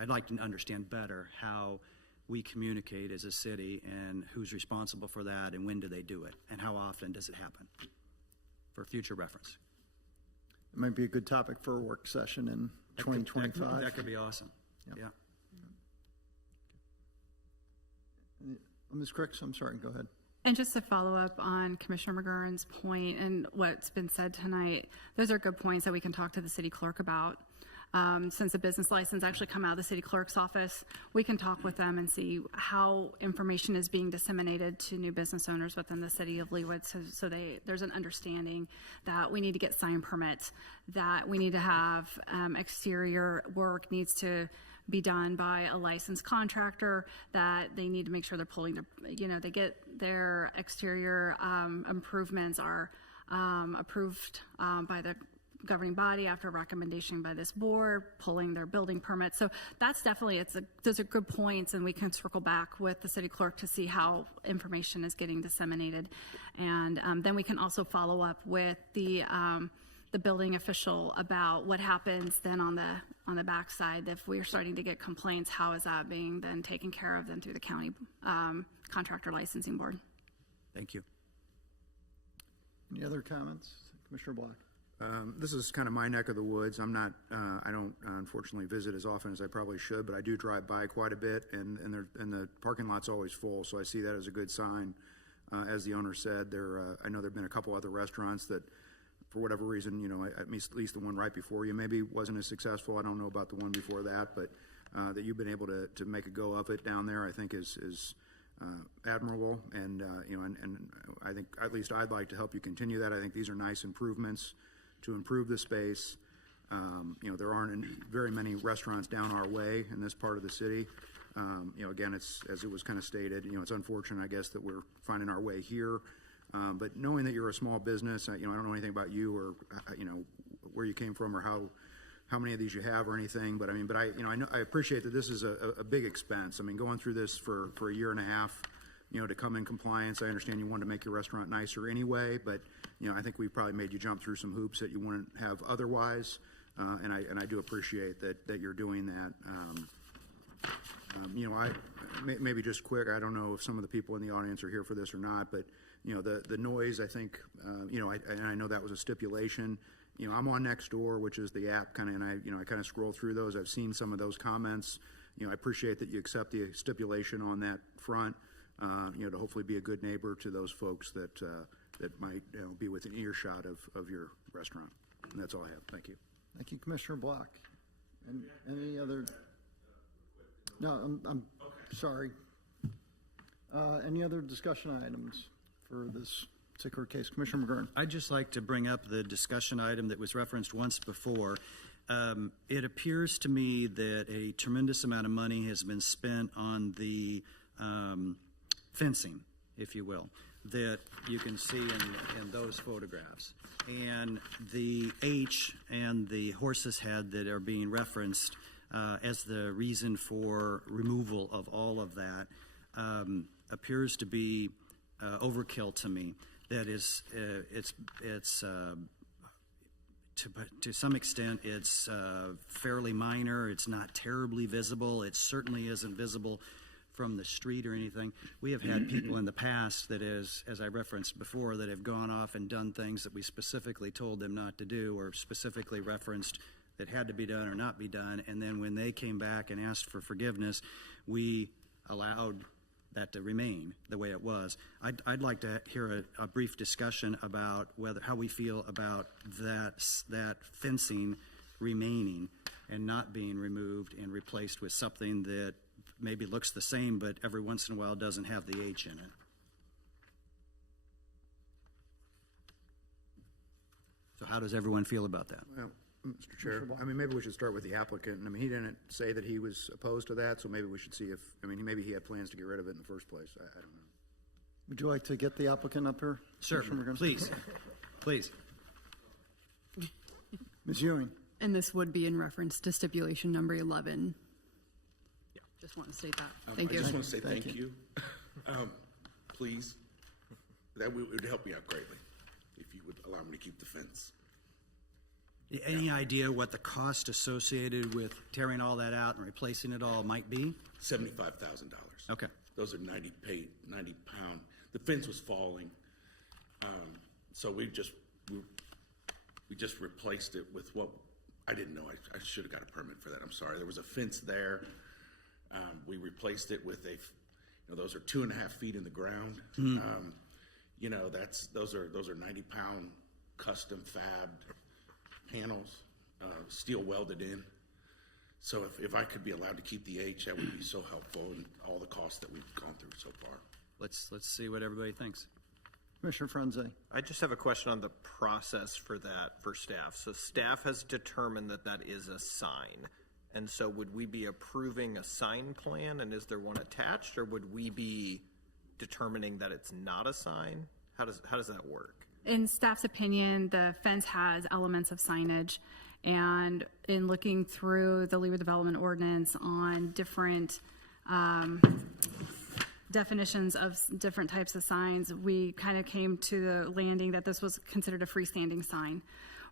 I'd like to understand better how we communicate as a city and who's responsible for that and when do they do it and how often does it happen, for future reference. It might be a good topic for a work session in 2025. That could be awesome. Yep. Yeah. Ms. Cricks, I'm sorry, go ahead. And just to follow up on Commissioner McGurn's point and what's been said tonight, those are good points that we can talk to the city clerk about. Since the business license actually come out of the city clerk's office, we can talk with them and see how information is being disseminated to new business owners within the city of Leawood, so there's an understanding that we need to get sign permits, that we need to have exterior work needs to be done by a licensed contractor, that they need to make sure they're pulling their, they get their exterior improvements are approved by the governing body after recommendation by this board, pulling their building permits. So that's definitely, those are good points, and we can circle back with the city clerk to see how information is getting disseminated. And then we can also follow up with the building official about what happens then on the backside. If we're starting to get complaints, how is that being then taken care of then through the county contractor licensing board? Thank you. Any other comments? Commissioner Block. This is kind of my neck of the woods. I don't unfortunately visit as often as I probably should, but I do drive by quite a bit, and the parking lot's always full, so I see that as a good sign. As the owner said, I know there have been a couple other restaurants that, for whatever reason, at least the one right before you maybe wasn't as successful. I don't know about the one before that, but that you've been able to make a go of it down there, I think is admirable, and and I think at least I'd like to help you continue that. I think these are nice improvements to improve the space. There aren't very many restaurants down our way in this part of the city. Again, it's, as it was kind of stated, it's unfortunate, I guess, that we're finding our way here. But knowing that you're a small business, I don't know anything about you or, where you came from or how many of these you have or anything, but I appreciate that this is a big expense. I mean, going through this for a year and a half, to come in compliance. I understand you wanted to make your restaurant nicer anyway, but, I think we probably made you jump through some hoops that you wouldn't have otherwise. And I do appreciate that you're doing that. Maybe just quick, I don't know if some of the people in the audience are here for this or not, but, the noise, I think, and I know that was a stipulation. I'm on Nextdoor, which is the app, and I kind of scroll through those. I've seen some of those comments. I appreciate that you accept the stipulation on that front, to hopefully be a good neighbor to those folks that might, be within earshot of your restaurant. And that's all I have. Thank you. Thank you, Commissioner Block. And any other? No, I'm sorry. Any other discussion items for this particular case? Commissioner McGurn. I'd just like to bring up the discussion item that was referenced once before. It appears to me that a tremendous amount of money has been spent on the fencing, if you will, that you can see in those photographs. And the H and the horse's head that are being referenced as the reason for removal of all of that appears to be overkill to me. That is, to some extent, it's fairly minor. It's not terribly visible. It certainly isn't visible from the street or anything. We have had people in the past that, as I referenced before, that have gone off and done things that we specifically told them not to do or specifically referenced that had to be done or not be done. And then when they came back and asked for forgiveness, we allowed that to remain the way it was. I'd like to hear a brief discussion about how we feel about that fencing remaining and not being removed and replaced with something that maybe looks the same, but every once in a while doesn't have the H in it. So how does everyone feel about that? Well, Mr. Chair, maybe we should start with the applicant. He didn't say that he was opposed to that, so maybe we should see if, maybe he had plans to get rid of it in the first place. I don't know. Would you like to get the applicant up here? Sure, please. Please. Ms. Ewing. And this would be in reference to stipulation number 11. Yeah. Just want to state that. Thank you. I just want to say thank you. Please, that would help me out greatly if you would allow me to keep the fence. Any idea what the cost associated with tearing all that out and replacing it all might be? $75,000. Okay. Those are 90 pound. The fence was falling, so we just replaced it with what I didn't know. I should have got a permit for that. I'm sorry. There was a fence there. We replaced it with those are 2.5 feet in the ground. Those are 90 pound custom fabbed panels, steel welded in. So if I could be allowed to keep the H, that would be so helpful in all the costs that we've gone through so far. Let's see what everybody thinks. Commissioner Franze. I just have a question on the process for that for staff. So staff has determined that that is a sign. And so would we be approving a sign plan, and is there one attached, or would we be determining that it's not a sign? How does that work? In staff's opinion, the fence has elements of signage, and in looking through the Leawood Development Ordinance on different definitions of different types of signs, we kind of came to the landing that this was considered a freestanding sign,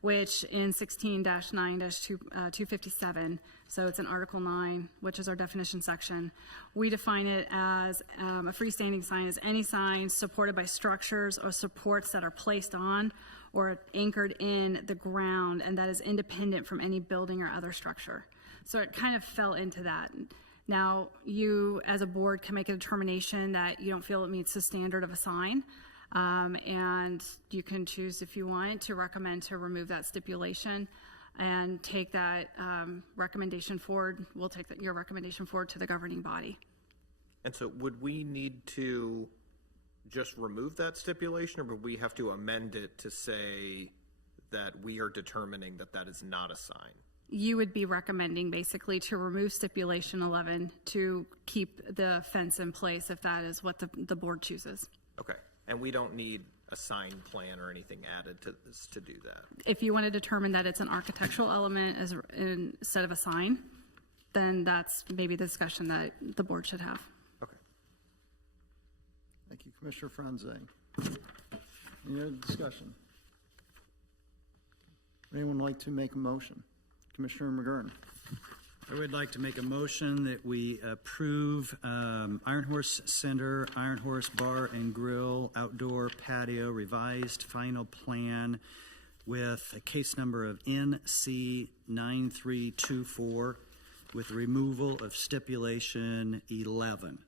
which in 16-9-257, so it's in Article 9, which is our definition section, we define it as a freestanding sign as any sign supported by structures or supports that are placed on or anchored in the ground and that is independent from any building or other structure. So it kind of fell into that. Now, you as a board can make a determination that you don't feel it meets the standard of a sign. And you can choose, if you want, to recommend to remove that stipulation and take that recommendation forward. We'll take your recommendation forward to the governing body. And so would we need to just remove that stipulation, or would we have to amend it to say that we are determining that that is not a sign? You would be recommending basically to remove stipulation 11 to keep the fence in place if that is what the board chooses. Okay. And we don't need a sign plan or anything added to this to do that. If you want to determine that it's an architectural element instead of a sign, then that's maybe the discussion that the board should have. Okay. Thank you, Commissioner Franze. Any other discussion? Anyone like to make a motion? Commissioner McGurn. I would like to make a motion that we approve Iron Horse Center, Iron Horse Bar and Grill, Outdoor Patio, revised final plan with a case number of NC 9324 with removal of stipulation 11.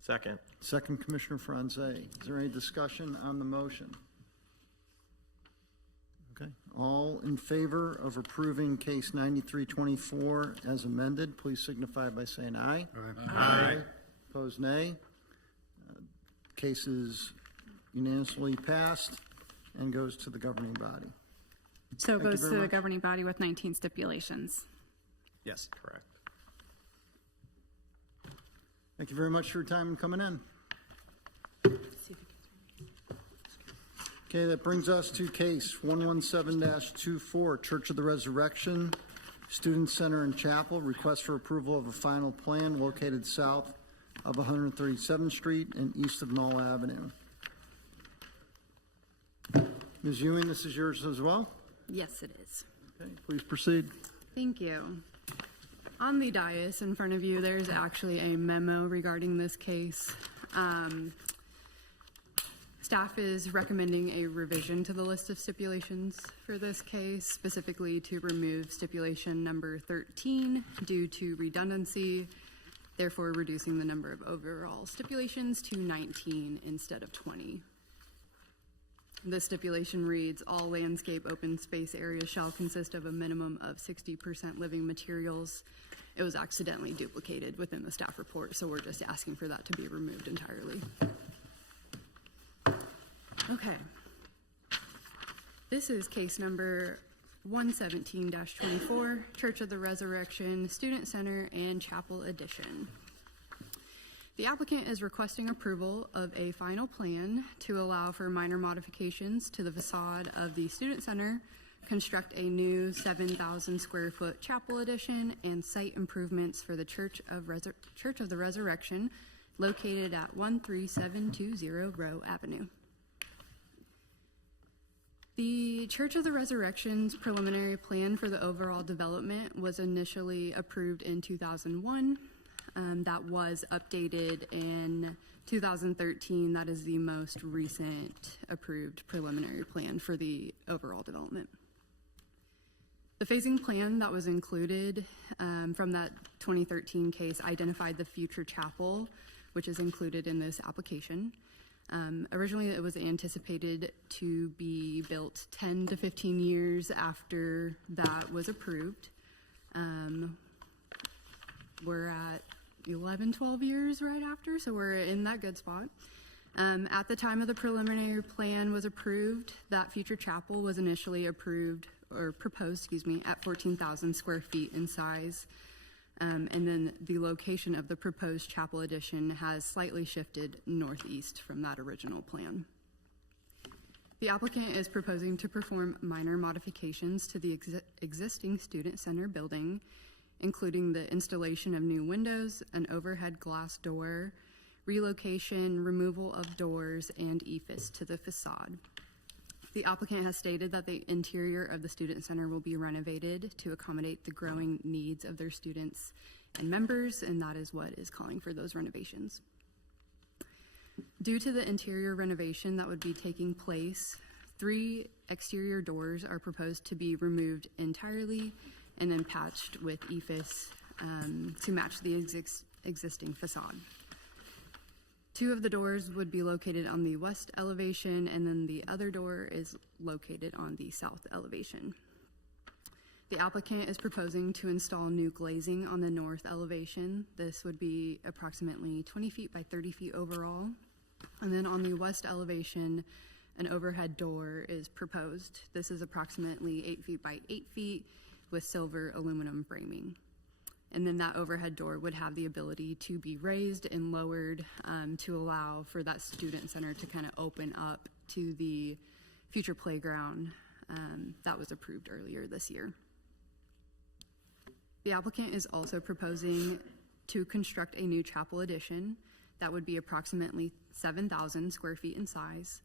Second. Second, Commissioner Franze. Is there any discussion on the motion? Okay. All in favor of approving case 9324 as amended, please signify by saying aye. Aye. Opposed, nay. Case is unanimously passed and goes to the governing body. So it Thank you goes very to the much. governing body with 19 stipulations. Yes. Correct. Thank you very much for your time and coming in. Okay, that brings us to case 117-24, Church of the Resurrection, Student Center and Chapel, request for approval of a final plan located south of 137th Street and east of Knoll Avenue. Ms. Ewing, this is yours as well? Yes, it is. Okay, please proceed. Thank you. On the dais in front of you, there's actually a memo regarding this case. Staff is recommending a revision to the list of stipulations for this case, specifically to remove stipulation number 13 due to redundancy, therefore reducing the number of overall stipulations to 19 instead of 20. This stipulation reads, all landscape open space areas shall consist of a minimum of 60% living materials. It was accidentally duplicated within the staff report, so we're just asking for that to be removed entirely. Okay. This is case number 117-24, Church of the Resurrection, Student Center and Chapel Edition. The applicant is requesting approval of a final plan to allow for minor modifications to the facade of the Student Center, construct a new 7,000 square foot chapel addition, and site improvements for the Church of the Resurrection located at 13720 Rowe Avenue. The Church of the Resurrection's preliminary plan for the overall development was initially approved in 2001. That was updated in 2013. That is the most recent approved preliminary plan for the overall development. The phasing plan that was included from that 2013 case identified the future chapel, which is included in this application. Originally, it was anticipated to be built 10 to 15 years after that was approved. We're at 11, 12 years right after, so we're in that good spot. At the time of the preliminary plan was approved, that future chapel was initially proposed, at 14,000 square feet in size. And then the location of the proposed chapel addition has slightly shifted northeast from that original plan. The applicant is proposing to perform minor modifications to the existing student center building, including the installation of new windows, an overhead glass door, relocation, removal of doors, and EIFS to the facade. The applicant has stated that the interior of the student center will be renovated to accommodate the growing needs of their students and members, and that is what is calling for those renovations. Due to the interior renovation that would be taking place, 3 exterior doors are proposed to be removed entirely and then patched with EIFS to match the existing facade. 2 of the doors would be located on the west elevation, and then the other door is located on the south elevation. The applicant is proposing to install new glazing on the north elevation. This would be approximately 20 feet by 30 feet overall. And then on the west elevation, an overhead door is proposed. This is approximately 8 feet by 8 feet with silver aluminum framing. And then that overhead door would have the ability to be raised and lowered to allow for that student center to kind of open up to the future playground that was approved earlier this year. The applicant is also proposing to construct a new chapel addition that would be approximately 7,000 square feet in size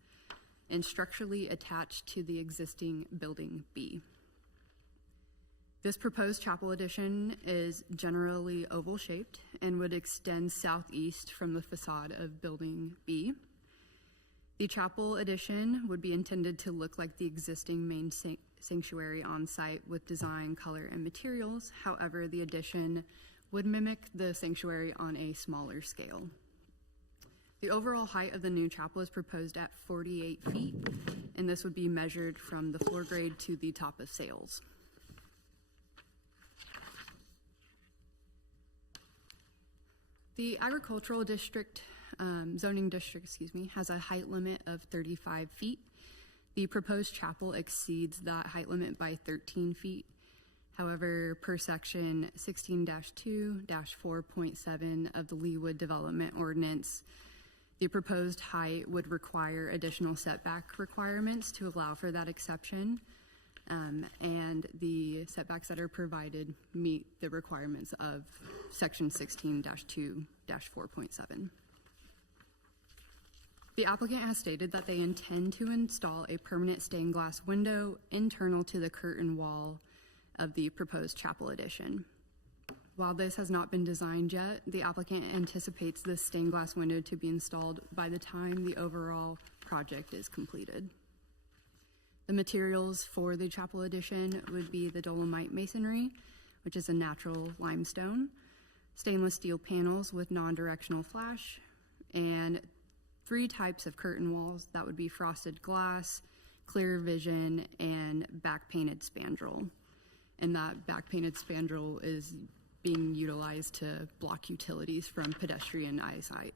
and structurally attached to the existing building B. This proposed chapel addition is generally oval shaped and would extend southeast from the facade of building B. The chapel addition would be intended to look like the existing main sanctuary on site with design, color, and materials. However, the addition would mimic the sanctuary on a smaller scale. The overall height of the new chapel is proposed at 48 feet, and this would be measured from the floor grade to the top of sails. The agricultural district, zoning district, has a height limit of 35 feet. The proposed chapel exceeds that height limit by 13 feet. However, per section 16-2-4.7 of the Leawood Development Ordinance, the proposed height would require additional setback requirements to allow for that exception. And the setbacks that are provided meet the requirements of section 16-2-4.7. The applicant has stated that they intend to install a permanent stained glass window internal to the curtain wall of the proposed chapel addition. While this has not been designed yet, the applicant anticipates this stained glass window to be installed by the time the overall project is completed. The materials for the chapel addition would be the dolomite masonry, which is a natural limestone, stainless steel panels with non-directional flash, and 3 types of curtain walls that would be frosted glass, clear vision, and back painted spandrel. And that back painted spandrel is being utilized to block utilities from pedestrian eyesight.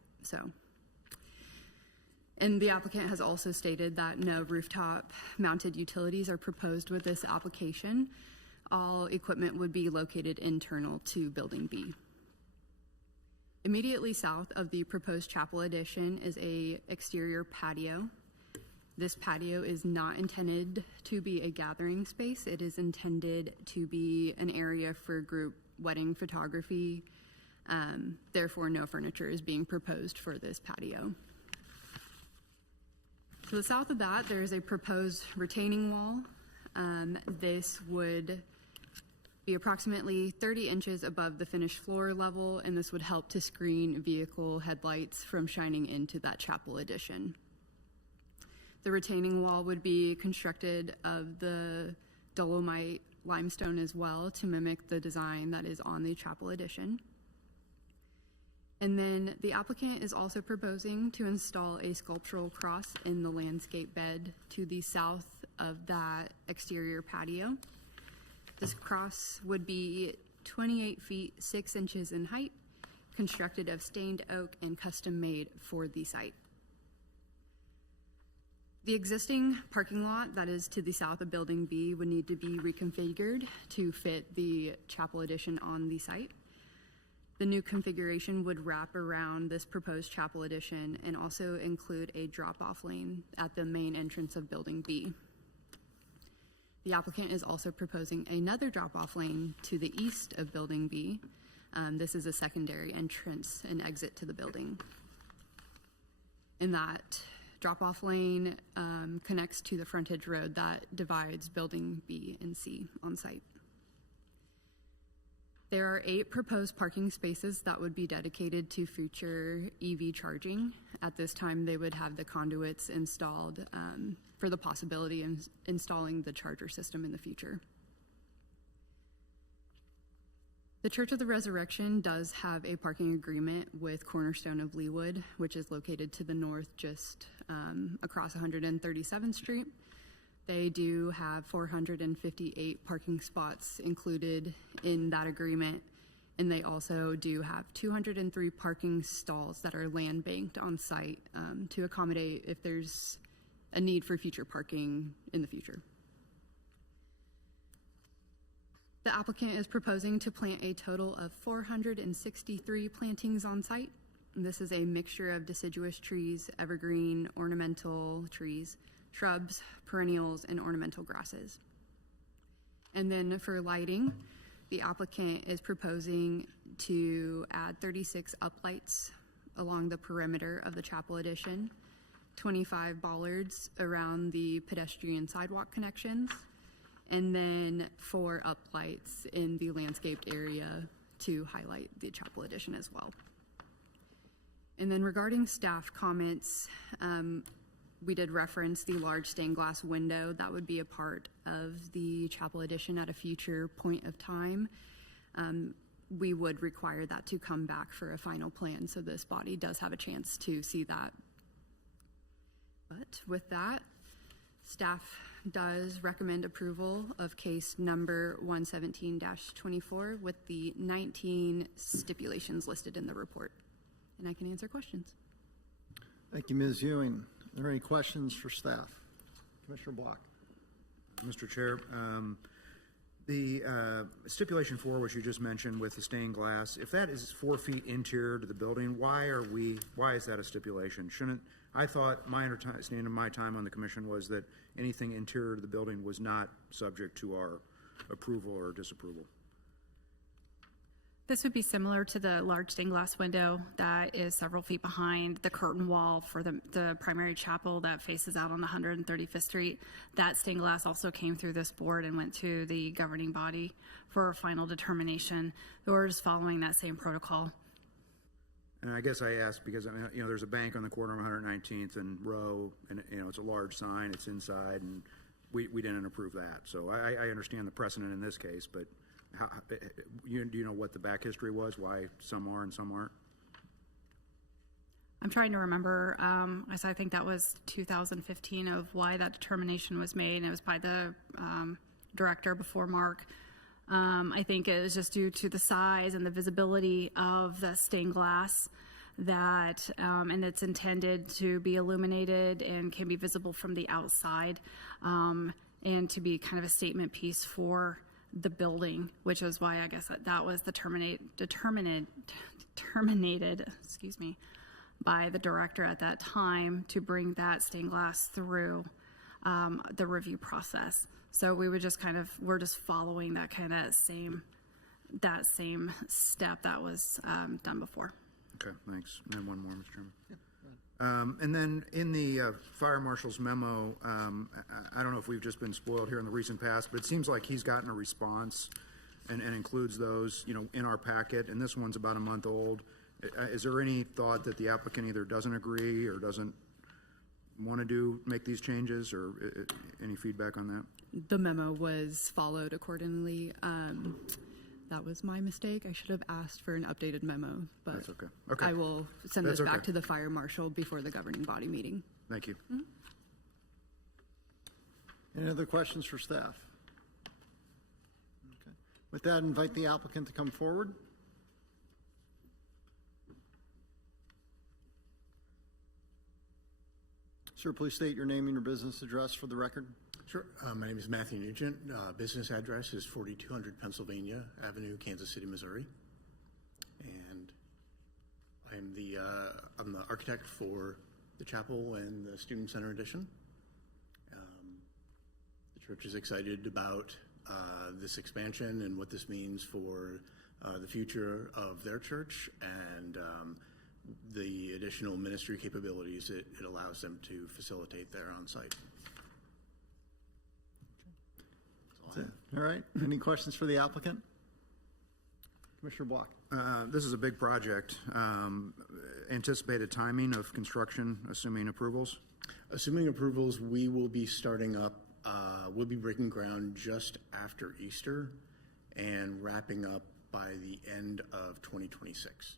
And the applicant has also stated that no rooftop mounted utilities are proposed with this application. All equipment would be located internal to building B. Immediately south of the proposed chapel addition is a exterior patio. This patio is not intended to be a gathering space. It is intended to be an area for group wedding photography. Therefore, no furniture is being proposed for this patio. To the south of that, there is a proposed retaining wall. This would be approximately 30 inches above the finished floor level, and this would help to screen vehicle headlights from shining into that chapel addition. The retaining wall would be constructed of the dolomite limestone as well to mimic the design that is on the chapel addition. And then the applicant is also proposing to install a sculptural cross in the landscape bed to the south of that exterior patio. This cross would be 28 feet 6 inches in height, constructed of stained oak and custom made for the site. The existing parking lot that is to the south of building B would need to be reconfigured to fit the chapel addition on the site. The new configuration would wrap around this proposed chapel addition and also include a drop-off lane at the main entrance of building B. The applicant is also proposing another drop-off lane to the east of building B. This is a secondary entrance and exit to the building. And that drop-off lane connects to the frontage road that divides building B and C on site. There are 8 proposed parking spaces that would be dedicated to future EV charging. At this time, they would have the conduits installed for the possibility of installing the charger system in the future. The Church of the Resurrection does have a parking agreement with Cornerstone of Leawood, which is located to the north just across 137th Street. They do have 458 parking spots included in that agreement, and they also do have 203 parking stalls that are land banked on site to accommodate if there's a need for future parking in the future. The applicant is proposing to plant a total of 463 plantings on site. And this is a mixture of deciduous trees, evergreen, ornamental trees, shrubs, perennials, and ornamental grasses. And then for lighting, the applicant is proposing to add 36 uplights along the perimeter of the chapel addition, 25 bollards around the pedestrian sidewalk connections, and then 4 uplights in the landscaped area to highlight the chapel addition as well. And then regarding staff comments, we did reference the large stained glass window that would be a part of the chapel addition at a future point of time. We would require that to come back for a final plan, so this body does have a chance to see that. But with that, staff does recommend approval of case number 117-24 with the 19 stipulations listed in the report. And I can answer questions. Thank you, Ms. Ewing. Are there any questions for staff? Commissioner Block. Mr. Chair, the stipulation 4, which you just mentioned with the stained glass, if that is 4 feet interior to the building, why is that a stipulation? I thought my understanding of my time on the commission was that anything interior to the building was not subject to our approval or disapproval. This would be similar to the large stained glass window that is several feet behind the curtain wall for the primary chapel that faces out on 135th Street. That stained glass also came through this board and went to the governing body for a final determination. We're just following that same protocol. And I guess I asked because, I mean, there's a bank on the corner of 119th and Row, and, it's a large sign, it's inside, and we didn't approve that. So I understand the precedent in this case, but do you know what the back history was, why some are and some aren't? I'm trying to remember, I think that was 2015 of why that determination was made, and it was by the director before Mark. I think it was just due to the size and the visibility of the stained glass that, and it's intended to be illuminated and can be visible from the outside, and to be kind of a statement piece for the building, which is why I guess that was terminated, excuse me, by the director at that time to bring that stained glass through the review process. So we would just we're just following that same step that was done before. Okay, thanks. And then one more, Mr. Chairman. And then in the fire marshal's memo, I don't know if we've just been spoiled here in the recent past, but it seems like he's gotten a response and includes those, in our packet. And this one's about a month old. Is there any thought that the applicant either doesn't agree or doesn't want to make these changes, or any feedback on that? The memo was followed accordingly. That was my mistake. I should have asked for an updated memo, but that's okay. Okay. I will send That's this back okay. to the fire marshal before the governing body meeting. Thank you. Mm-hmm. Any other questions for staff? Okay. With that, invite the applicant to come forward. Sir, please state your name and your business address for the record. Sure. My name is Matthew Nugent. Business address is 4200 Pennsylvania Avenue, Kansas City, Missouri. And I'm the architect for the chapel and the Student Center addition. The church is excited about this expansion and what this means for the future of their church and the additional ministry capabilities it allows them to facilitate there on site. All right. Any questions for the applicant? Commissioner Block. This is a big project. Anticipated timing of construction, assuming approvals? Assuming approvals, we will be starting up, we'll be breaking ground just after Easter and wrapping up by the end of 2026.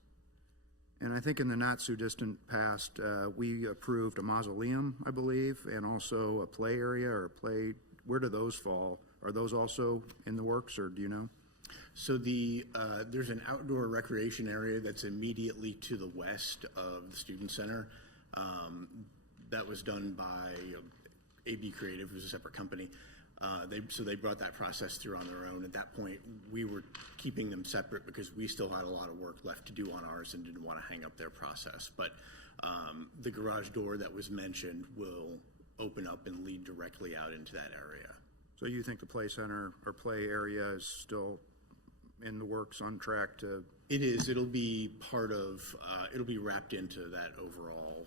And I think in the not-so-distant past, we approved a mausoleum, I believe, and also a play area or a play. Where do those fall? Are those also in the works, or do you know? So there's an outdoor recreation area that's immediately to the west of the Student Center. That was done by AB Creative, who's a separate company. So they brought that process through on their own. At that point, we were keeping them separate because we still had a lot of work left to do on ours and didn't want to hang up their process. But the garage door that was mentioned will open up and lead directly out into that area. So you think the play center or play area is still in the works, on track to? It is. It'll be part of, it'll be wrapped into that overall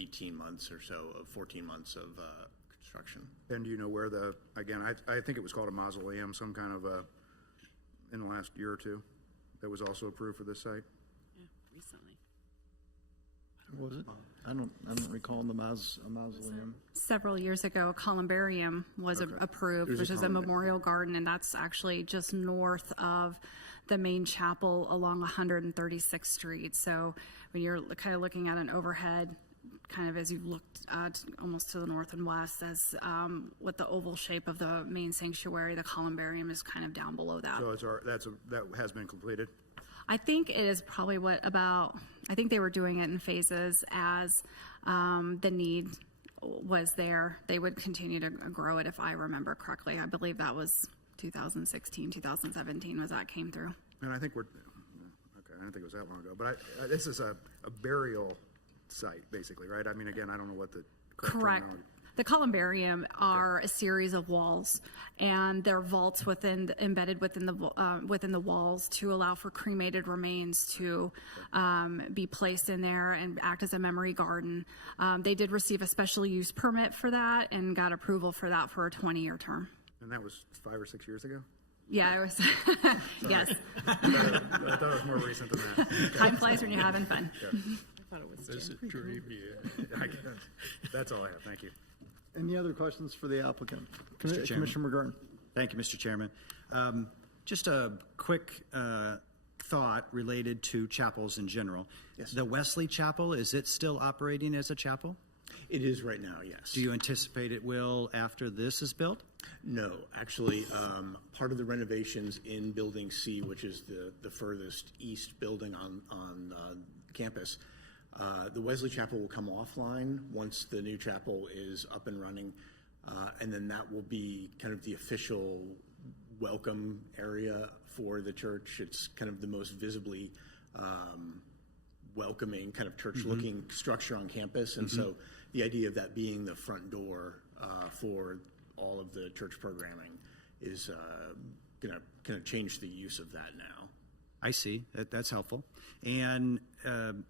18 months or so, 14 months of construction. And do you know where again, I think it was called a mausoleum, some kind of in the last year or two, that was also approved for this site? Yeah, recently. What was it? I don't recall a mausoleum. Several years ago, a columbarium was approved, There's a which is a columbarium. memorial garden, and that's actually just north of the main chapel along 136th Street. So when you're kind of looking at an overhead, kind of as you looked almost to the north and west, as with the oval shape of the main sanctuary, the columbarium is kind of down below that. So that has been completed? I think it is probably I think they were doing it in phases as the need was there. They would continue to grow it, if I remember correctly. I believe that was 2016, 2017 was that came through. And I think I didn't think it was that long ago, but this is a burial site, basically, right? I mean, again, I don't know what the Correct. terminology. The columbarium are a series of walls, and they're vaults embedded within the walls to allow for cremated remains to be placed in there and act as a memory garden. They did receive a special use permit for that and got approval for that for a 20-year term. And that was 5 or 6 years ago? Yeah, it was. Yes. I thought it was more recent than that. Time flies when you're having fun. Yeah. I thought it was Visit trivia. That's all I have. Thank you. Any other questions for the applicant? Mr. Chairman. Commissioner McGurn. Thank you, Mr. Chairman. Just a quick thought related to chapels in general. Yes. The Wesley Chapel, is it still operating as a chapel? It is right now, yes. Do you anticipate it will after this is built? No, actually, part of the renovations in Building C, which is the furthest east building on campus, the Wesley Chapel will come offline once the new chapel is up and running, and then that will be kind of the official welcome area for the church. It's kind of the most visibly welcoming kind of church-looking structure on campus, and so the idea of that being the front door for all of the church programming is going to kind of change the use of that now. I see. That's helpful. And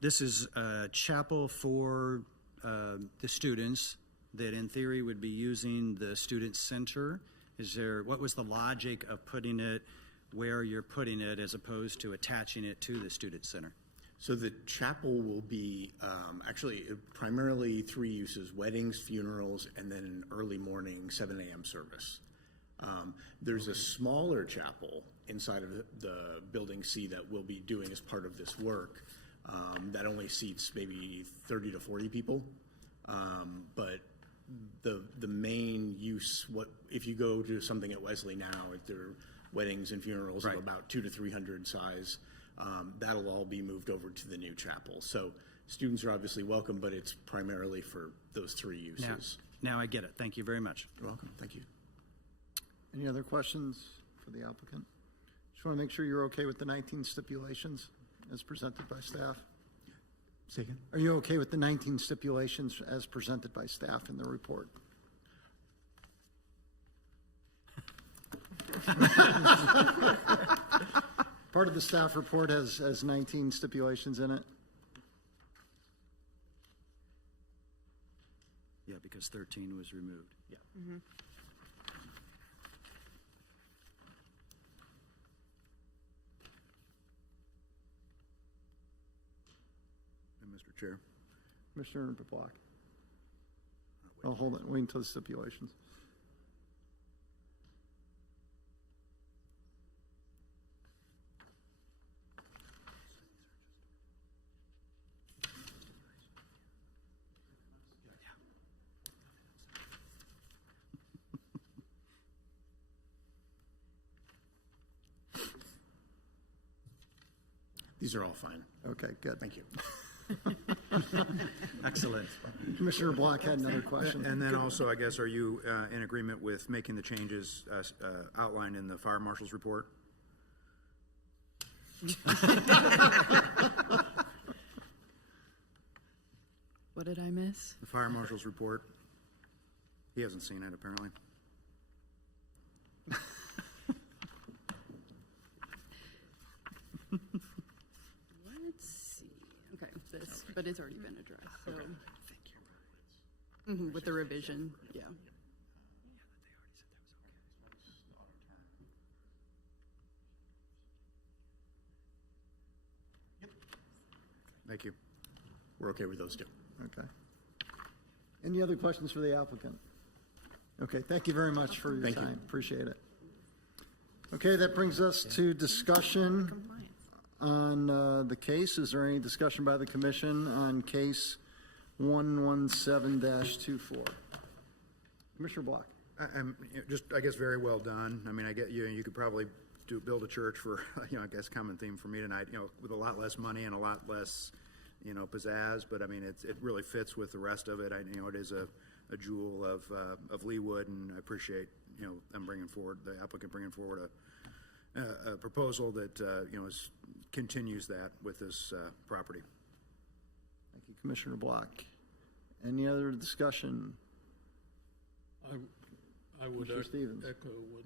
this is a chapel for the students that in theory would be using the student center. What was the logic of putting it where you're putting it as opposed to attaching it to the student center? So the chapel will be actually primarily 3 uses: weddings, funerals, and then an early morning 7 a.m. service. There's a smaller chapel inside of the Building C that we'll be doing as part of this work that only seats maybe 30 to 40 people. But the main use, if you go to something at Wesley now, there are weddings and funerals of about 200 to 300 size. That'll all be moved over to the new chapel. So students are obviously welcome, but it's primarily for those 3 uses. Now I get it. Thank you very much. You're welcome. Thank you. Any other questions for the applicant? Just want to make sure you're okay with the 19 stipulations as presented by staff. Say again? Are you okay with the 19 stipulations as presented by staff in the report? Part of the staff report has 19 stipulations in it. Yeah, because 13 was removed. Yeah. And Mr. Chair. Commissioner Block. Oh, hold on. Wait until the stipulations. These are all fine. Okay, good. Thank you. Excellent. Commissioner Block had another question. And then also, I guess, are you in agreement with making the changes outlined in the fire marshal's report? What did I miss? The fire marshal's report. He hasn't seen it, apparently. Let's see. Okay, this, but it's already been addressed, so. With the revision, yeah. Thank you. We're okay with those two. Okay. Any other questions for the applicant? Okay, thank you very much for your Thank you. time. Appreciate it. Okay, that brings us to discussion on the case. Is there any discussion by the commission on case 117-24? Commissioner Block. Just, I guess, very well done. I mean, I get you could probably build a church for, I guess, common theme for me tonight, with a lot less money and a lot less, pizzazz, but I mean, it really fits with the rest of it. It is a jewel of Leawood, and I appreciate, them bringing forward, the applicant bringing forward a proposal that, continues that with this property. Thank you, Commissioner Block. Any other discussion? I would Mr. Stevens. echo what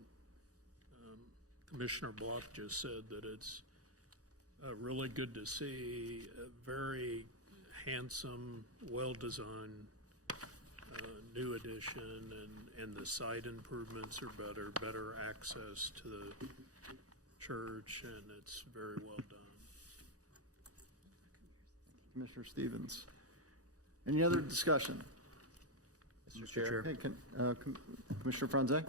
Commissioner Block just said, that it's really good to see a very handsome, well-designed new addition, and the site improvements are better access to the church, and it's very well done. Commissioner Stevens. Any other discussion? Mr. Chair. Okay, Commissioner Franze?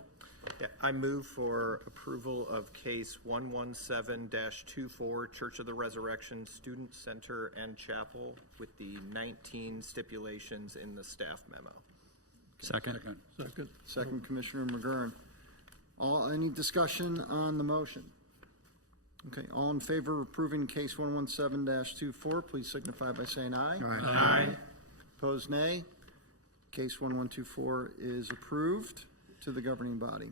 Yeah, I move for approval of case 117-24, Church of the Resurrection Student Center and Chapel, with the 19 stipulations in the staff memo. Second. Second, Commissioner McGurran. Any discussion on the motion? Okay, all in favor of approving case 117-24, please signify by saying aye. Aye. Opposed, nay. Case 1124 is approved to the governing body.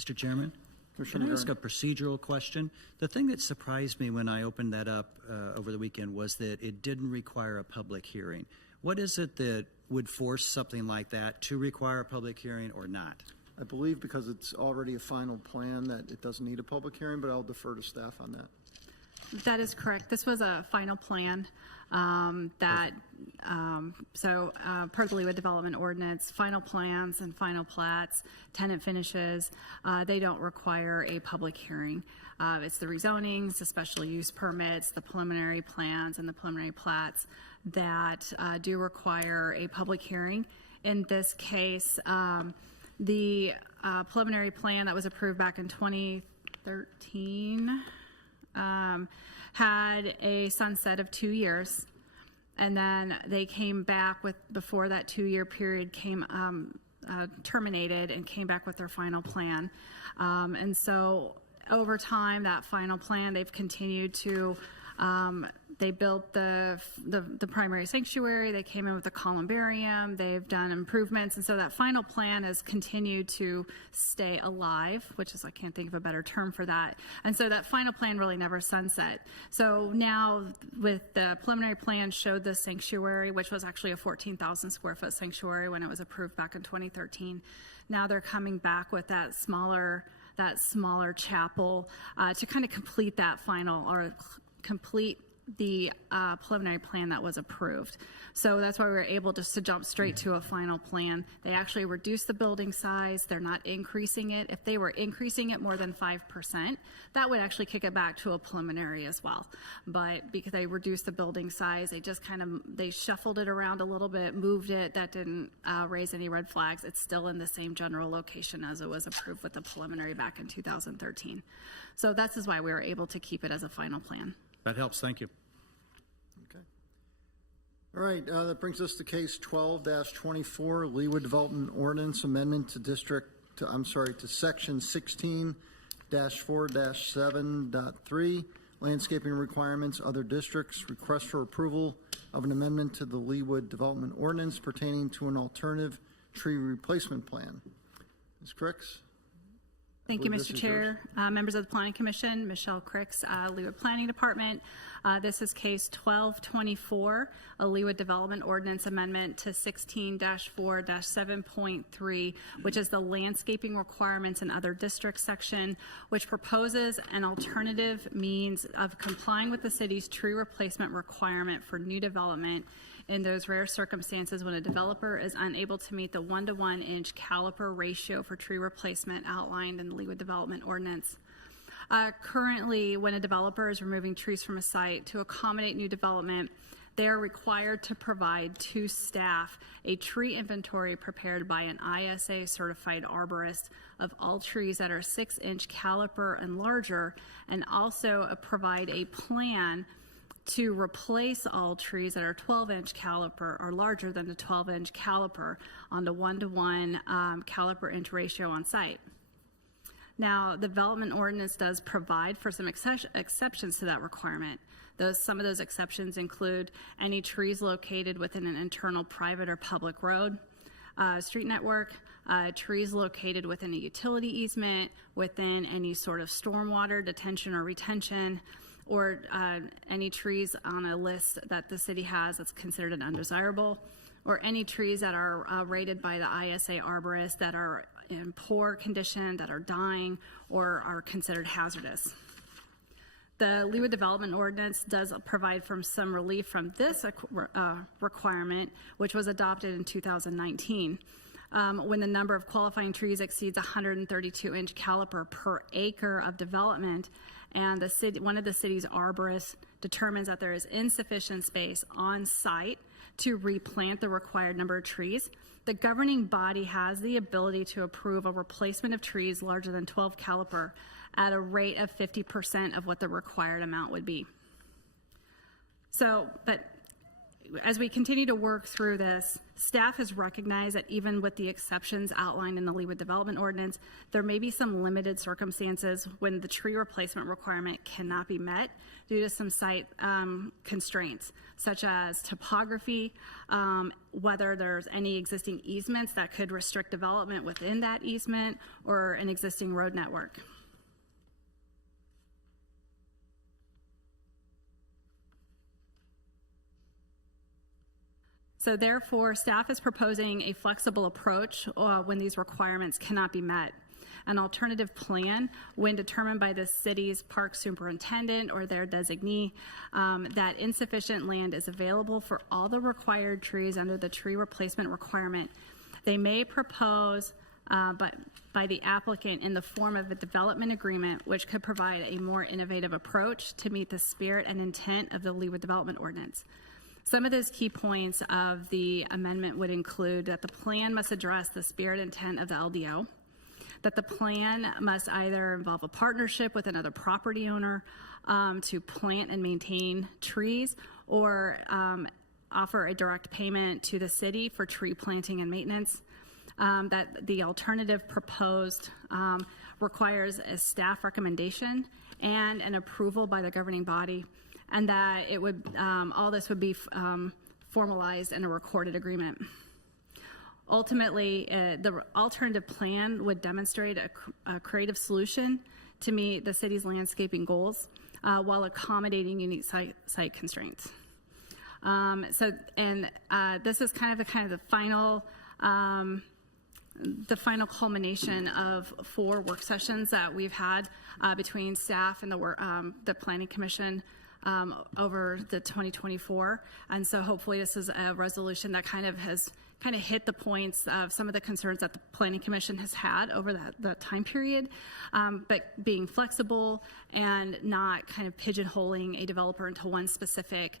Mr. Chairman? Commissioner Can I ask a McGurran. procedural question? The thing that surprised me when I opened that up over the weekend was that it didn't require a public hearing. What is it that would force something like that to require a public hearing or not? I believe because it's already a final plan that it doesn't need a public hearing, but I'll defer to staff on that. That is correct. This was a final plan per the Leawood Development Ordinance, final plans and final plats, tenant finishes, they don't require a public hearing. It's the rezonings, the special use permits, the preliminary plans, and the preliminary plats that do require a public hearing. In this case, the preliminary plan that was approved back in 2013 had a sunset of 2 years, and then they came back with, before that 2-year period came terminated, and came back with their final plan. And so over time, that final plan, they've continued to they built the primary sanctuary, they came in with the columbarium, they've done improvements, and so that final plan has continued to stay alive, which is, I can't think of a better term for that. And so that final plan really never sunset. So now with the preliminary plan showed the sanctuary, which was actually a 14,000 square foot sanctuary when it was approved back in 2013. Now they're coming back with that smaller chapel to kind of complete that final, or complete the preliminary plan that was approved. So that's why we were able to jump straight to a final plan. They actually reduced the building size. They're not increasing it. If they were increasing it more than 5%, that would actually kick it back to a preliminary as well. But because they reduced the building size, they just they shuffled it around a little bit, moved it. That didn't raise any red flags. It's still in the same general location as it was approved with the preliminary back in 2013. So this is why we were able to keep it as a final plan. That helps. Thank you. Okay. All right, that brings us to case 12-24, Leawood Development Ordinance Amendment to section 16-4-7.3, landscaping requirements, other districts, request for approval of an amendment to the Leawood Development Ordinance pertaining to an alternative tree replacement plan. Ms. Cricks? Thank you, believe Mr. this is Chair. Members of the Planning Commission, Michelle Cricks, Leawood Planning Department. This is case 1224, a Leawood Development Ordinance Amendment to 16-4-7.3, which is the landscaping requirements and other districts section, which proposes an alternative means of complying with the city's tree replacement requirement for new development in those rare circumstances when a developer is unable to meet the 1-to-1 inch caliper ratio for tree replacement outlined in the Leawood Development Ordinance. Currently, when a developer is removing trees from a site to accommodate new development, they are required to provide to staff a tree inventory prepared by an ISA certified arborist of all trees that are 6-inch caliper and larger, and also provide a plan to replace all trees that are 12-inch caliper or larger than the 12-inch caliper on the 1-to-1 caliper inch ratio on site. Now, the development ordinance does provide for some exceptions to that requirement. Some of those exceptions include any trees located within an internal private or public road, street network, trees located within a utility easement, within any sort of stormwater detention or retention, or any trees on a list that the city has that's considered an undesirable, or any trees that are rated by the ISA arborist that are in poor condition, that are dying, or are considered hazardous. The Leawood Development Ordinance does provide for some relief from this requirement, which was adopted in 2019. When the number of qualifying trees exceeds 132-inch caliper per acre of development, and one of the city's arborists determines that there is insufficient space on site to replant the required number of trees, the governing body has the ability to approve a replacement of trees larger than 12 caliper at a rate of 50% of what the required amount would be. But as we continue to work through this, staff has recognized that even with the exceptions outlined in the Leawood Development Ordinance, there may be some limited circumstances when the tree replacement requirement cannot be met due to some site constraints, such as topography, whether there's any existing easements that could restrict development within that easement, or an existing road network. So therefore, staff is proposing a flexible approach when these requirements cannot be met. An alternative plan, when determined by the city's park superintendent or their designee, that insufficient land is available for all the required trees under the tree replacement requirement, they may propose by the applicant in the form of a development agreement, which could provide a more innovative approach to meet the spirit and intent of the Leawood Development Ordinance. Some of those key points of the amendment would include that the plan must address the spirit and intent of the LDO, that the plan must either involve a partnership with another property owner to plant and maintain trees, or offer a direct payment to the city for tree planting and maintenance, that the alternative proposed requires a staff recommendation and an approval by the governing body, and that it would all this would be formalized in a recorded agreement. Ultimately, the alternative plan would demonstrate a creative solution to meet the city's landscaping goals while accommodating unique site constraints. This is kind of the final culmination of 4 work sessions that we've had between staff and the Planning Commission over the 2024, and so hopefully this is a resolution that has hit the points of some of the concerns that the Planning Commission has had over that time period, but being flexible and not pigeonholing a developer into one specific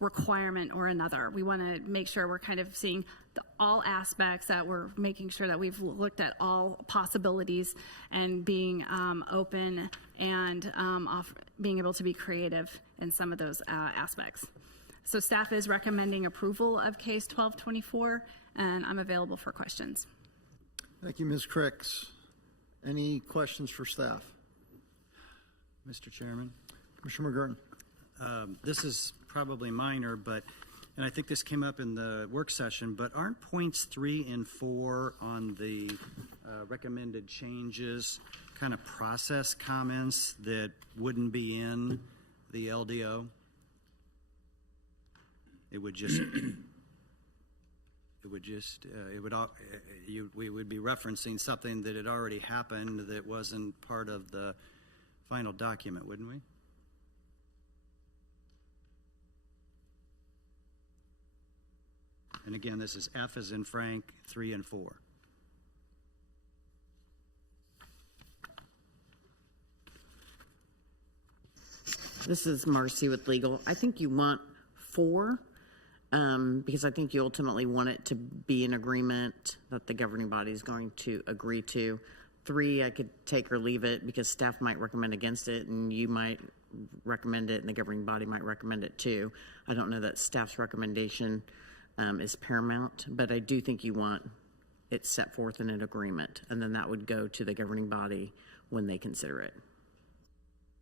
requirement or another. We want to make sure we're seeing all aspects, that we're making sure that we've looked at all possibilities and being open and being able to be creative in some of those aspects. So staff is recommending approval of case 1224, and I'm available for questions. Thank you, Ms. Cricks. Any questions for staff? Mr. Chairman? Commissioner McGurn. This is probably minor, but, and I think this came up in the work session, but aren't points 3 and 4 on the recommended changes kind of process comments that wouldn't be in the LDO? It would just, we would be referencing something that had already happened that wasn't part of the final document, wouldn't we? And again, this is F as in Frank, 3 and 4. This is Marcy with legal. I think you want 4, because I think you ultimately want it to be an agreement that the governing body is going to agree to. 3, I could take or leave it because staff might recommend against it and you might recommend it and the governing body might recommend it too. I don't know that staff's recommendation is paramount, but I do think you want it set forth in an agreement, and then that would go to the governing body when they consider it.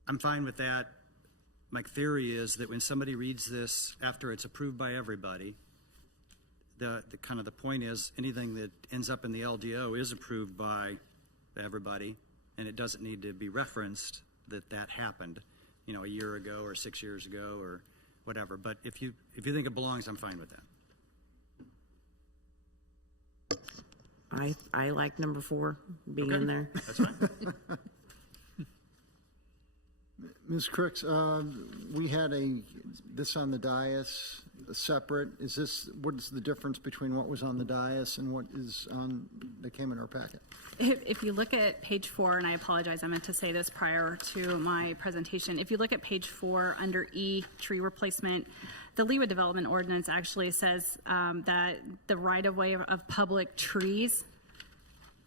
I'm fine with that. My theory is that when somebody reads this after it's approved by everybody, the kind of the point is anything that ends up in the LDO is approved by everybody, and it doesn't need to be referenced that happened, you know, a year ago or 6 years ago or whatever. But if you think it belongs, I'm fine with that. I like number 4 being in there. That's fine. Ms. Crooks, we had this on the dais separate. What is the difference between what was on the dais and what is that came in our packet? If you look at page 4, and I apologize, I meant to say this prior to my presentation. If you look at page 4 under E, tree replacement, the Leawood Development Ordinance actually says that the right-of-way of public trees,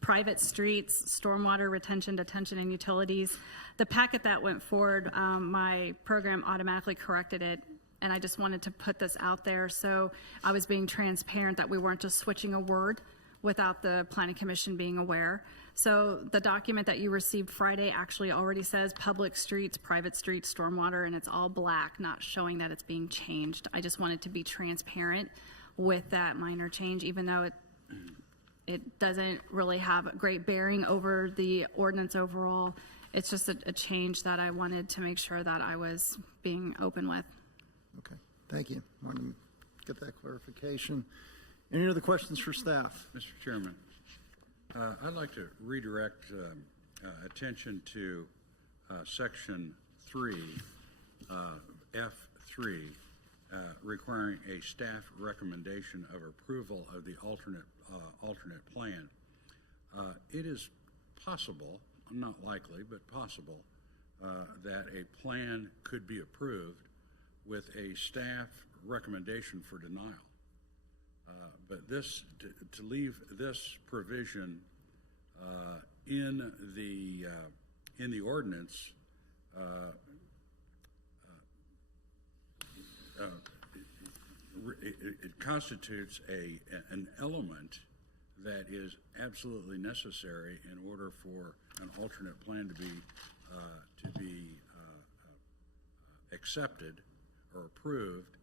private streets, stormwater retention, detention, and utilities. The packet that went forward, my program automatically corrected it, and I just wanted to put this out there. So I was being transparent that we weren't just switching a word without the Planning Commission being aware. So the document that you received Friday actually already says public streets, private streets, stormwater, and it's all black, not showing that it's being changed. I just wanted to be transparent with that minor change, even though it doesn't really have a great bearing over the ordinance overall. It's just a change that I wanted to make sure that I was being open with. Okay, thank you. Wanted to get that clarification. Any other questions for staff? Mr. Chairman, I'd like to redirect attention to section 3, F3, requiring a staff recommendation of approval of the alternate plan. It is possible, not likely, but possible, that a plan could be approved with a staff recommendation for denial. But to leave this provision in the ordinance it constitutes an element that is absolutely necessary in order for an alternate plan to be accepted or approved.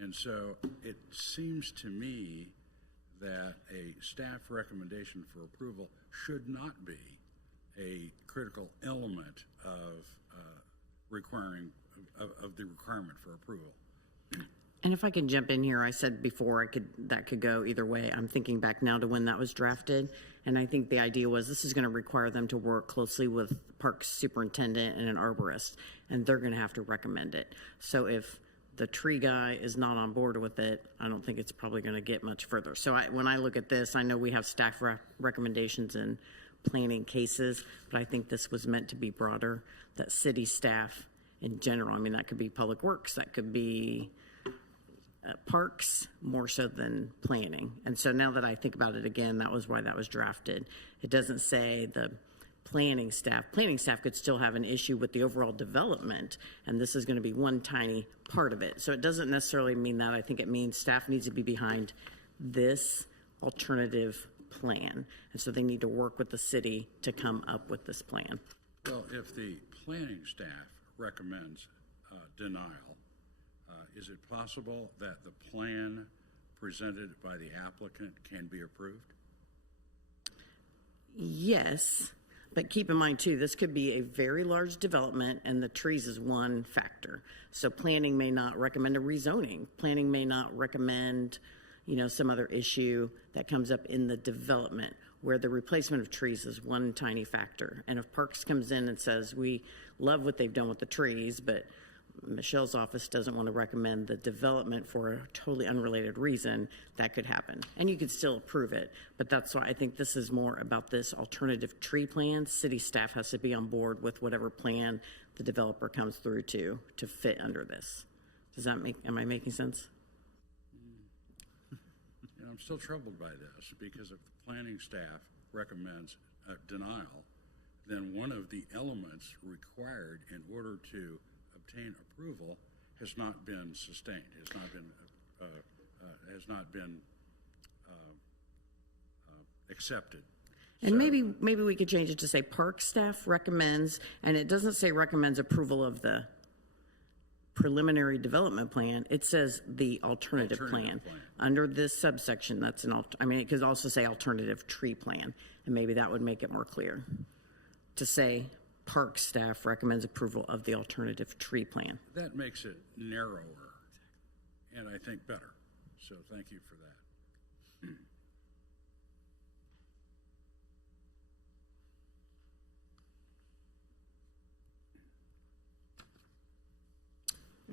And so it seems to me that a staff recommendation for approval should not be a critical element of the requirement for approval. And if I can jump in here, I said before that could go either way. I'm thinking back now to when that was drafted, and I think the idea was this is going to require them to work closely with parks superintendent and an arborist, and they're going to have to recommend it. So if the tree guy is not on board with it, I don't think it's probably going to get much further. So when I look at this, I know we have staff recommendations in planning cases, but I think this was meant to be broader, that city staff in general, I mean, that could be public works, that could be parks more so than planning. And so now that I think about it again, that was why that was drafted. It doesn't say the planning staff could still have an issue with the overall development, and this is going to be one tiny part of it. So it doesn't necessarily mean that. I think it means staff needs to be behind this alternative plan, and so they need to work with the city to come up with this plan. Well, if the planning staff recommends denial, is it possible that the plan presented by the applicant can be approved? Yes, but keep in mind too, this could be a very large development and the trees is one factor. So planning may not recommend a rezoning. Planning may not recommend, some other issue that comes up in the development where the replacement of trees is one tiny factor. And if Parks comes in and says, we love what they've done with the trees, but Michelle's office doesn't want to recommend the development for a totally unrelated reason, that could happen. And you could still approve it, but that's why I think this is more about this alternative tree plan. City staff has to be on board with whatever plan the developer comes through to fit under this. Am I making sense? I'm still troubled by this because if the planning staff recommends denial, then one of the elements required in order to obtain approval has not been sustained, has not been accepted. And maybe we could change it to say park staff recommends, and it doesn't say recommends approval of the preliminary development plan. It says the alternative plan. Under this subsection, that's it could also say alternative tree plan, and maybe that would make it more clear to say park staff recommends approval of the alternative tree plan. That makes it narrower and I think better. So thank you for that.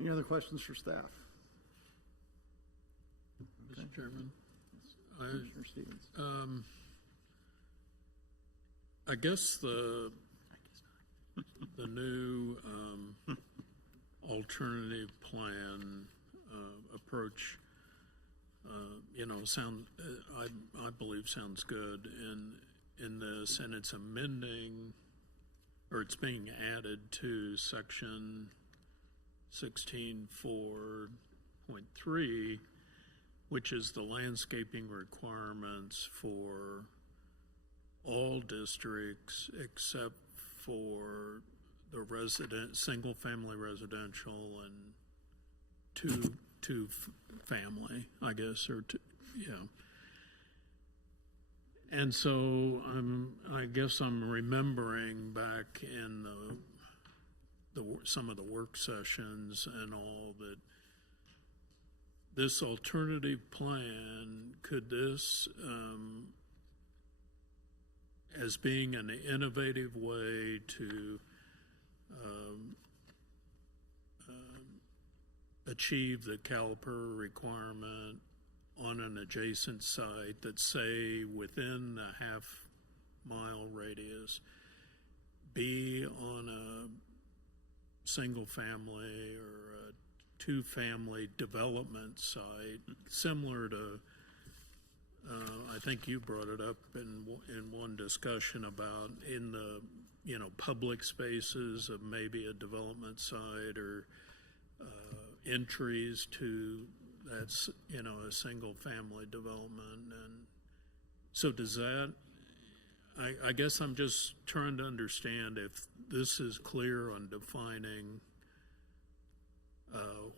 Any other questions for staff? Mr. Chairman, Commissioner Stevens. I guess the new alternative plan approach, I believe sounds good in this, and it's amending, or it's being added to section 16.4.3, which is the landscaping requirements for all districts except for the single-family residential and two family, I guess, or two, yeah. And so I guess I'm remembering back in some of the work sessions and all that this alternative plan, could this, as being an innovative way to achieve the caliper requirement on an adjacent site that's, say, within a half-mile radius, be on a single-family or a two-family development site, similar to, I think you brought it up in one discussion about in the, public spaces of maybe a development site or entries to that's, a single-family development. And so does that, I guess I'm just trying to understand if this is clear on defining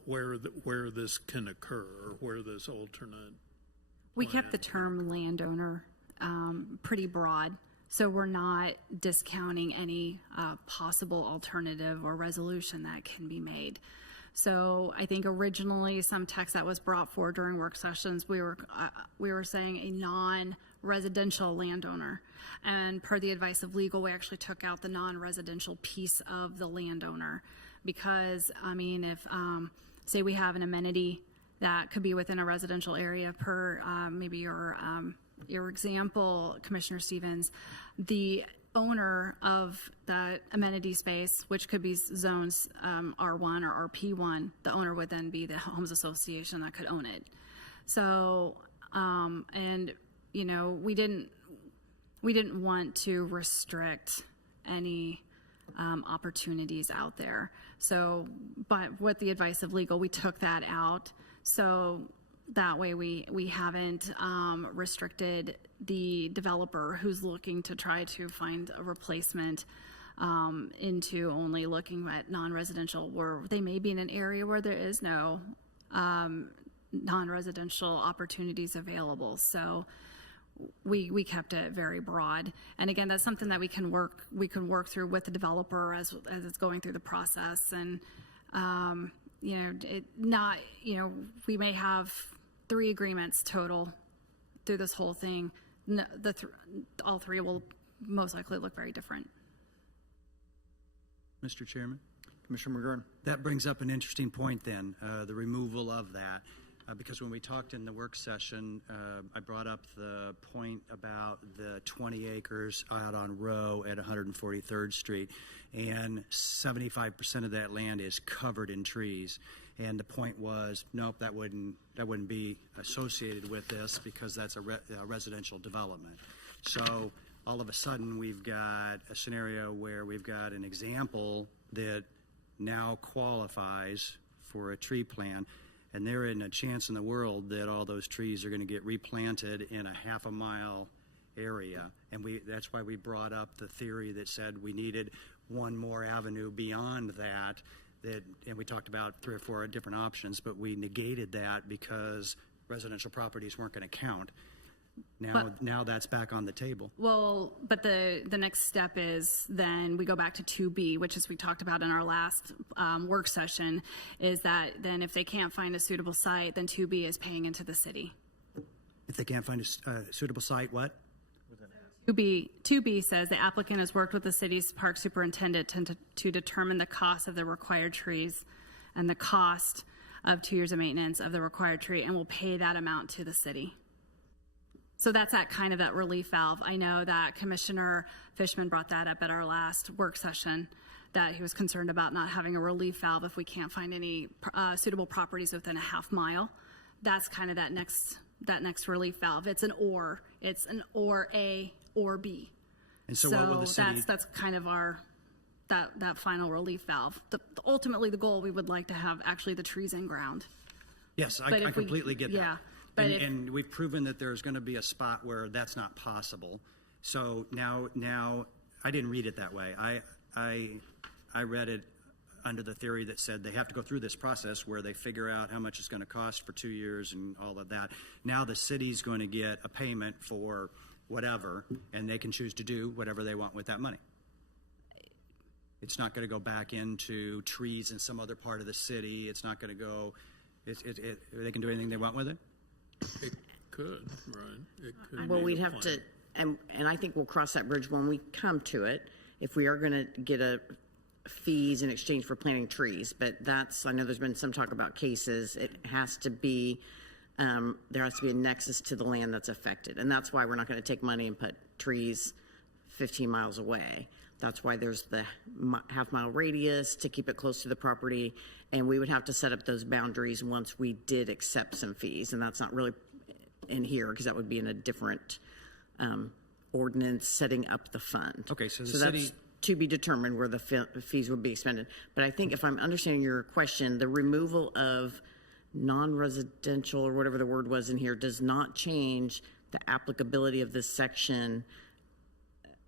where this can occur, or where this alternate. We kept the term landowner pretty broad, so we're not discounting any possible alternative or resolution that can be made. So I think originally some text that was brought forward during work sessions, we were saying a non-residential landowner, and per the advice of legal, we actually took out the non-residential piece of the landowner, because if say we have an amenity that could be within a residential area, per maybe your example, Commissioner Stevens, the owner of that amenity space, which could be zones R1 or RP1, the owner would then be the homes association that could own it. So, we didn't want to restrict any opportunities out there. So, but with the advice of legal, we took that out. So that way we haven't restricted the developer who's looking to try to find a replacement into only looking at non-residential, where they may be in an area where there is no non-residential opportunities available. So we kept it very broad. And again, that's something that we can work through with the developer as it's going through the process. And, we may have 3 agreements total through this whole thing. All 3 will most likely look very different. Mr. Chairman? Commissioner McGurn. That brings up an interesting point then, the removal of that. Because when we talked in the work session, I brought up the point about the 20 acres out on Row at 143rd Street, and 75% of that land is covered in trees. And the point was, nope, that wouldn't be associated with this because that's a residential development. So all of a sudden, we've got a scenario where we've got an example that now qualifies for a tree plan. And there isn't a chance in the world that all those trees are going to get replanted in a half a mile area. And that's why we brought up the theory that said we needed one more avenue beyond that, and we talked about 3 or 4 different options, but we negated that because residential properties weren't going to count. Now that's back on the table. Well, but the next step is then we go back to 2B, which is we talked about in our last work session, is that then if they can't find a suitable site, then 2B is paying into the city. If they can't find a suitable site, what? 2B says the applicant has worked with the city's park superintendent to determine the cost of the required trees and the cost of 2 years of maintenance of the required tree, and will pay that amount to the city. So that's that relief valve. I know that Commissioner Fishman brought that up at our last work session, that he was concerned about not having a relief valve if we can't find any suitable properties within a half mile. That's kind of that next relief valve. It's an or A or B. And so what will the city? That's kind of our that final relief valve. Ultimately, the goal, we would like to have actually the trees in ground. Yes, I completely get that. Yeah. And we've proven that there's going to be a spot where that's not possible. So now I didn't read it that way. I read it under the theory that said they have to go through this process where they figure out how much it's going to cost for 2 years and all of that. Now the city's going to get a payment for whatever, and they can choose to do whatever they want with that money. It's not going to go back into trees in some other part of the city. It's not going to go. They can do anything they want with it. It could, right? It could. Well, we'd have to, and I think we'll cross that bridge when we come to it, if we are going to get fees in exchange for planting trees. But I know there's been some talk about cases. It has to be, there has to be a nexus to the land that's affected. And that's why we're not going to take money and put trees 15 miles away. That's why there's the half-mile radius to keep it close to the property, and we would have to set up those boundaries once we did accept some fees, and that's not really in here because that would be in a different ordinance setting up the fund. Okay, so that's to be determined where the fees would be expended. But I think if I'm understanding your question, the removal of non-residential or whatever the word was in here does not change the applicability of this section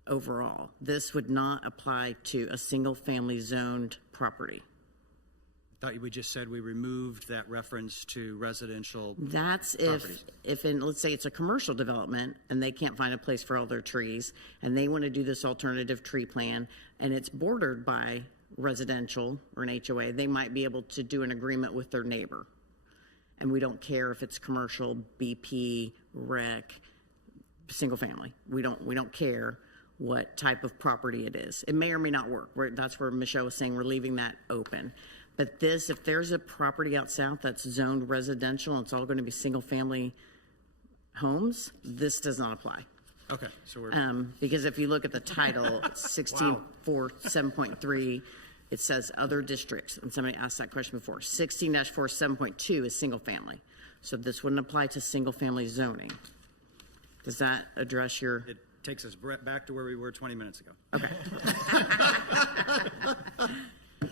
overall. This would not apply to a single-family zoned property. I thought we just said we removed that reference to residential That's properties. if in, let's say it's a commercial development and they can't find a place for all their trees and they want to do this alternative tree plan and it's bordered by residential or an HOA, they might be able to do an agreement with their neighbor. And we don't care if it's commercial, BP, rec, single family. We don't care what type of property it is. It may or may not work. That's where Michelle was saying we're leaving that open. But if there's a property out south that's zoned residential and it's all going to be single family homes, this does not apply. Okay, so we're because if you look at the title, 16.4.7.3, it says other districts. And somebody asked that question before. 16-4.7.2 is single family. So this wouldn't apply to single family zoning. Does that address your? It takes us back to where we were 20 minutes ago. Okay.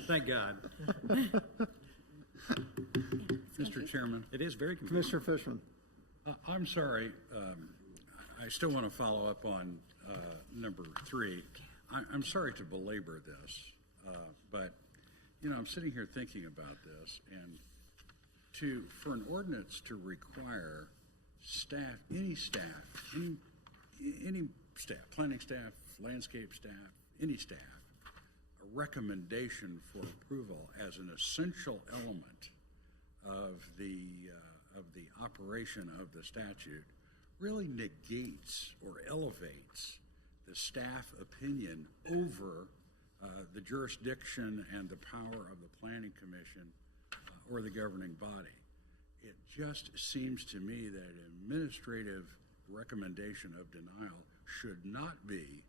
Thank God. Mr. Chairman. It is very confusing. Commissioner Fishman. I'm sorry. I still want to follow up on number 3. I'm sorry to belabor this, but, I'm sitting here thinking about this, and for an ordinance to require any staff, planning staff, landscape staff, any staff, a recommendation for approval as an essential element of the operation of the statute really negates or elevates the staff opinion over the jurisdiction and the power of the planning commission or the governing body. It just seems to me that an administrative recommendation of denial should not be,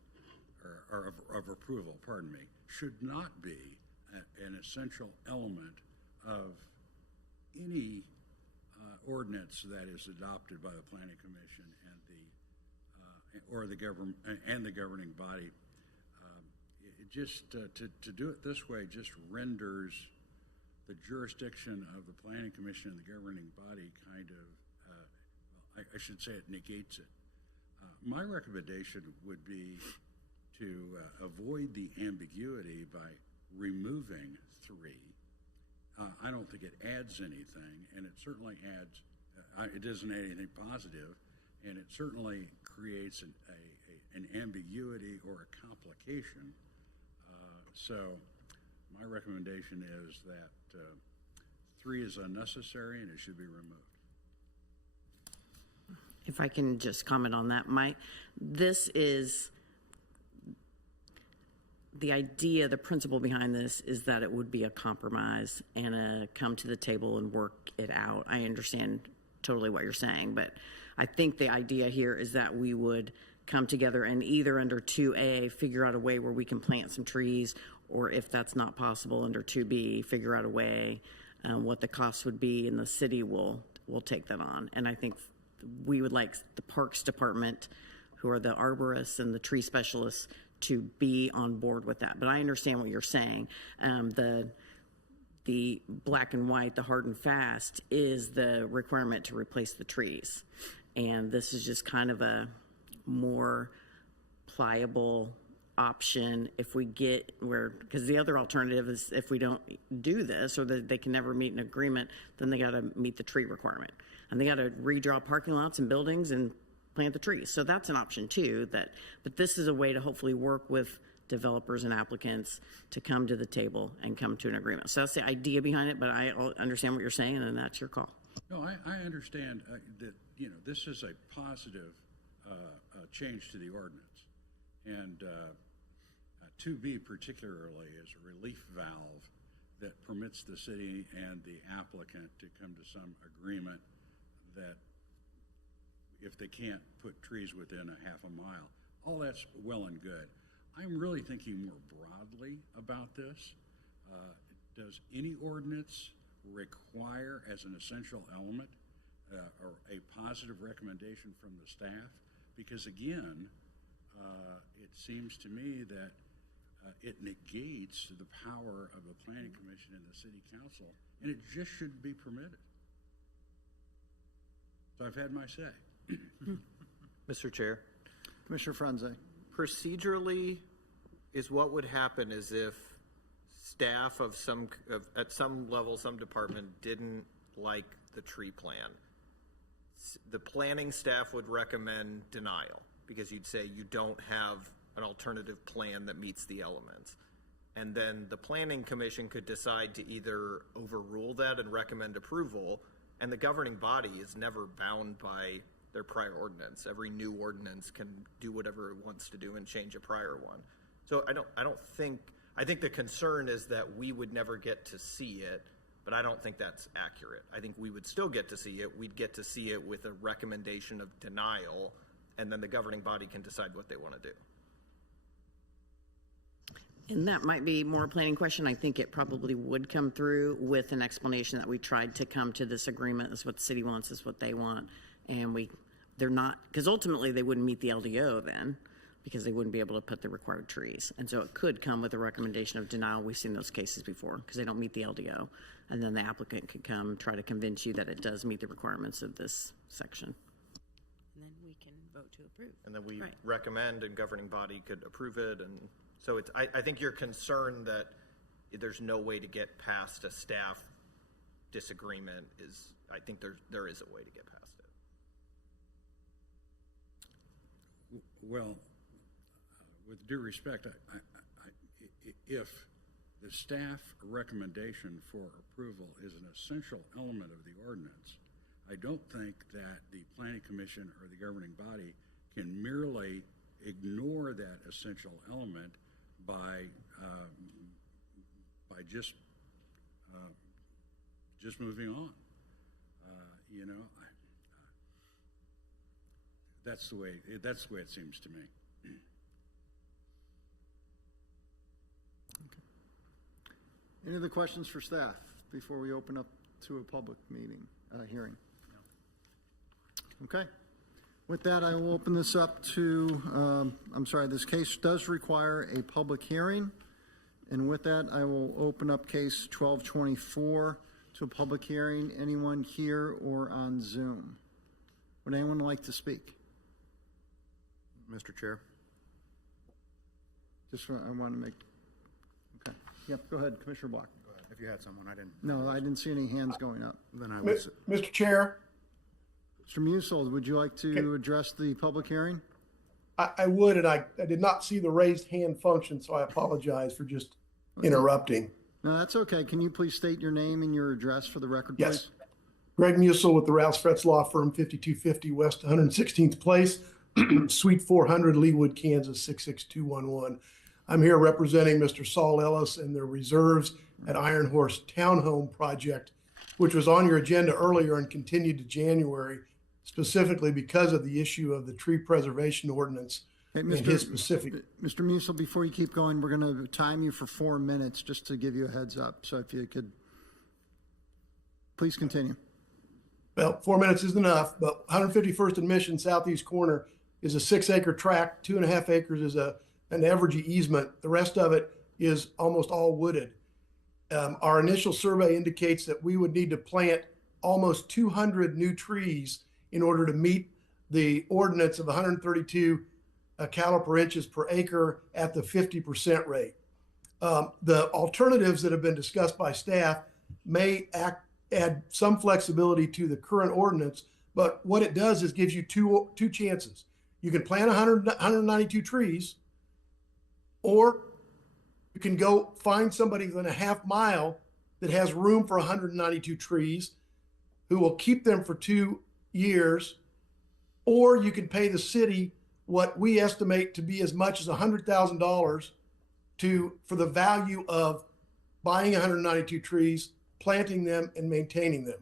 or of approval, pardon me, should not be an essential element of any ordinance that is adopted by the planning commission and the governing body. It just to do it this way just renders the jurisdiction of the planning commission and the governing body kind of, I should say it negates it. My recommendation would be to avoid the ambiguity by removing 3. I don't think it adds anything, and it certainly adds, it doesn't add anything positive, and it certainly creates an ambiguity or a complication. So my recommendation is that 3 is unnecessary and it should be removed. If I can just comment on that, this is the idea, the principle behind this is that it would be a compromise and come to the table and work it out. I understand totally what you're saying, but I think the idea here is that we would come together and either under 2A figure out a way where we can plant some trees, or if that's not possible, under 2B figure out a way what the cost would be, and the city will take that on. And I think we would like the Parks Department, who are the arborists and the tree specialists, to be on board with that. But I understand what you're saying. The black and white, the hard and fast, is the requirement to replace the trees. And this is just kind of a more pliable option if we get where, because the other alternative is if we don't do this, or that they can never meet an agreement, then they got to meet the tree requirement. And they got to redraw parking lots and buildings and plant the trees. So that's an option too. But this is a way to hopefully work with developers and applicants to come to the table and come to an agreement. So that's the idea behind it, but I understand what you're saying, and that's your call. No, I understand that, this is a positive change to the ordinance. And 2B particularly is a relief valve that permits the city and the applicant to come to some agreement that if they can't put trees within a half a mile, all that's well and good. I'm really thinking more broadly about this. Does any ordinance require as an essential element or a positive recommendation from the staff? Because again, it seems to me that it negates the power of the planning commission and the city council, and it just shouldn't be permitted. So I've had my say. Mr. Chair, Commissioner Franze. procedurally, is what would happen is if staff at some level, some department didn't like the tree plan, the planning staff would recommend denial, because you'd say you don't have an alternative plan that meets the elements. And then the planning commission could decide to either overrule that and recommend approval, and the governing body is never bound by their prior ordinance. Every new ordinance can do whatever it wants to do and change a prior one. So I think the concern is that we would never get to see it, but I don't think that's accurate. I think we would still get to see it. We'd get to see it with a recommendation of denial, and then the governing body can decide what they want to do. And that might be more a planning question. I think it probably would come through with an explanation that we tried to come to this agreement. This is what the city wants, this is what they want. And they're not, because ultimately they wouldn't meet the LDO then, because they wouldn't be able to put the required trees. And so it could come with a recommendation of denial. We've seen those cases before, because they don't meet the LDO. And then the applicant could come try to convince you that it does meet the requirements of this section. And then we can vote to approve. And then we recommend, and governing body could approve it. And so I think you're concerned that there's no way to get past a staff disagreement I think there is a way to get past it. Well, with due respect, if the staff recommendation for approval is an essential element of the ordinance, I don't think that the planning commission or the governing body can merely ignore that essential element by just moving on. That's the way it seems to me. Any other questions for staff before we open up to a public hearing? Okay. With that, I will open this up to, this case does require a public hearing. And with that, I will open up case 1224 to a public hearing. Anyone here or on Zoom? Would anyone like to speak? Mr. Chair. I want to make, okay. Yep, go ahead, Commissioner Block. If you had someone, I didn't. No, I didn't see any hands going up. Then I was. Mr. Chair. Mr. Musil, would you like to address the public hearing? I would, and I did not see the raised hand function, so I apologize for just interrupting. No, that's okay. Can you please state your name and your address for the record, Yes. please? Greg Musil with the Rouse Fretz Law Firm, 5250 West 116th Place, Suite 400, Leawood, Kansas, 66211. I'm here representing Mr. Saul Ellis and their reserves at Iron Horse Townhome Project, which was on your agenda earlier and continued to January, specifically because of the issue of the tree preservation ordinance and his specific. Mr. Musil, before you keep going, we're going to time you for 4 minutes just to give you a heads up. So if you could, please continue. Well, 4 minutes isn't enough, but 151st and Mission southeast corner is a 6-acre tract. 2.5 acres is an Evergy easement. The rest of it is almost all wooded. Our initial survey indicates that we would need to plant almost 200 new trees in order to meet the ordinance of 132 caliper inches per acre at the 50% rate. The alternatives that have been discussed by staff may add some flexibility to the current ordinance, but what it does is gives you two chances. You can plant 192 trees, or you can go find somebody within a half mile that has room for 192 trees who will keep them for 2 years, or you can pay the city what we estimate to be as much as $100,000 for the value of buying 192 trees, planting them, and maintaining them.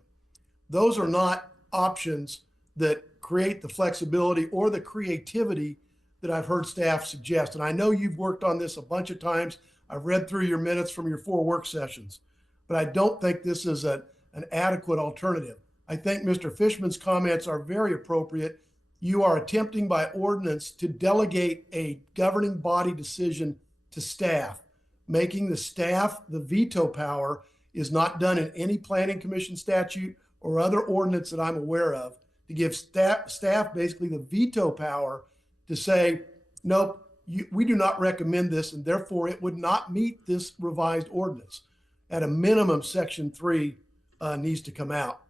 Those are not options that create the flexibility or the creativity that I've heard staff suggest. And I know you've worked on this a bunch of times. I've read through your minutes from your 4 work sessions, but I don't think this is an adequate alternative. I think Mr. Fishman's comments are very appropriate. You are attempting by ordinance to delegate a governing body decision to staff. Making the staff the veto power is not done in any planning commission statute or other ordinance that I'm aware of, to give staff basically the veto power to say, nope, we do not recommend this, and therefore it would not meet this revised ordinance. At a minimum, Section 3 needs to come out.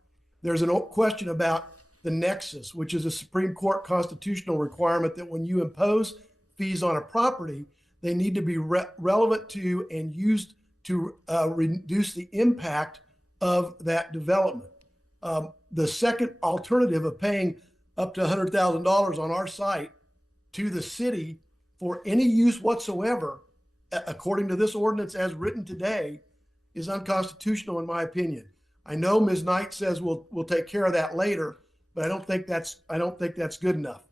There's a question about the nexus, which is a Supreme Court constitutional requirement that when you impose fees on a property, they need to be relevant to and used to reduce the impact of that development. The second alternative of paying up to $100,000 on our site to the city for any use whatsoever, according to this ordinance as written today, is unconstitutional in my opinion. I know Ms. Knight says we'll take care of that later, but I don't think that's good enough.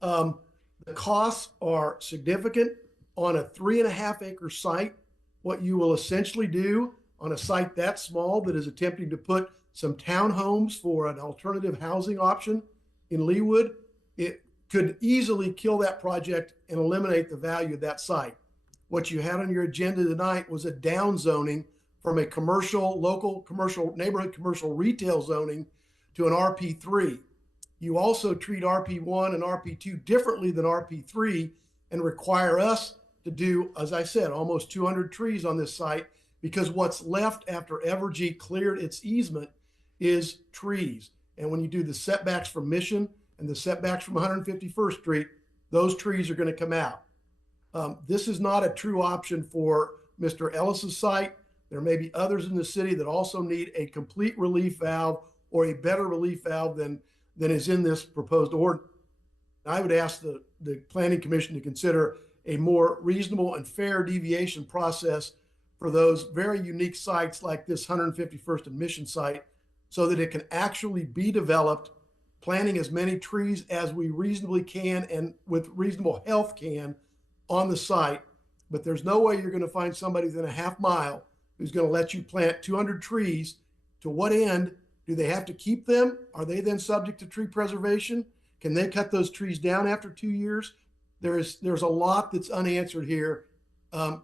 The costs are significant on a 3.5 acre site. What you will essentially do on a site that small that is attempting to put some townhomes for an alternative housing option in Leawood, it could easily kill that project and eliminate the value of that site. What you had on your agenda tonight was a downzoning from a local commercial, neighborhood commercial retail zoning to an RP3. You also treat RP1 and RP2 differently than RP3 and require us to do, as I said, almost 200 trees on this site because what's left after Evergy cleared its easement is trees. And when you do the setbacks from Mission and the setbacks from 151st Street, those trees are going to come out. This is not a true option for Mr. Ellis's site. There may be others in the city that also need a complete relief valve or a better relief valve than is in this proposed ordinance. I would ask the Planning Commission to consider a more reasonable and fair deviation process for those very unique sites like this 151st and Mission site, so that it can actually be developed, planting as many trees as we reasonably can and with reasonable health can on the site. But there's no way you're going to find somebody within a half mile who's going to let you plant 200 trees. To what end? Do they have to keep them? Are they then subject to tree preservation? Can they cut those trees down after 2 years? There's a lot that's unanswered here,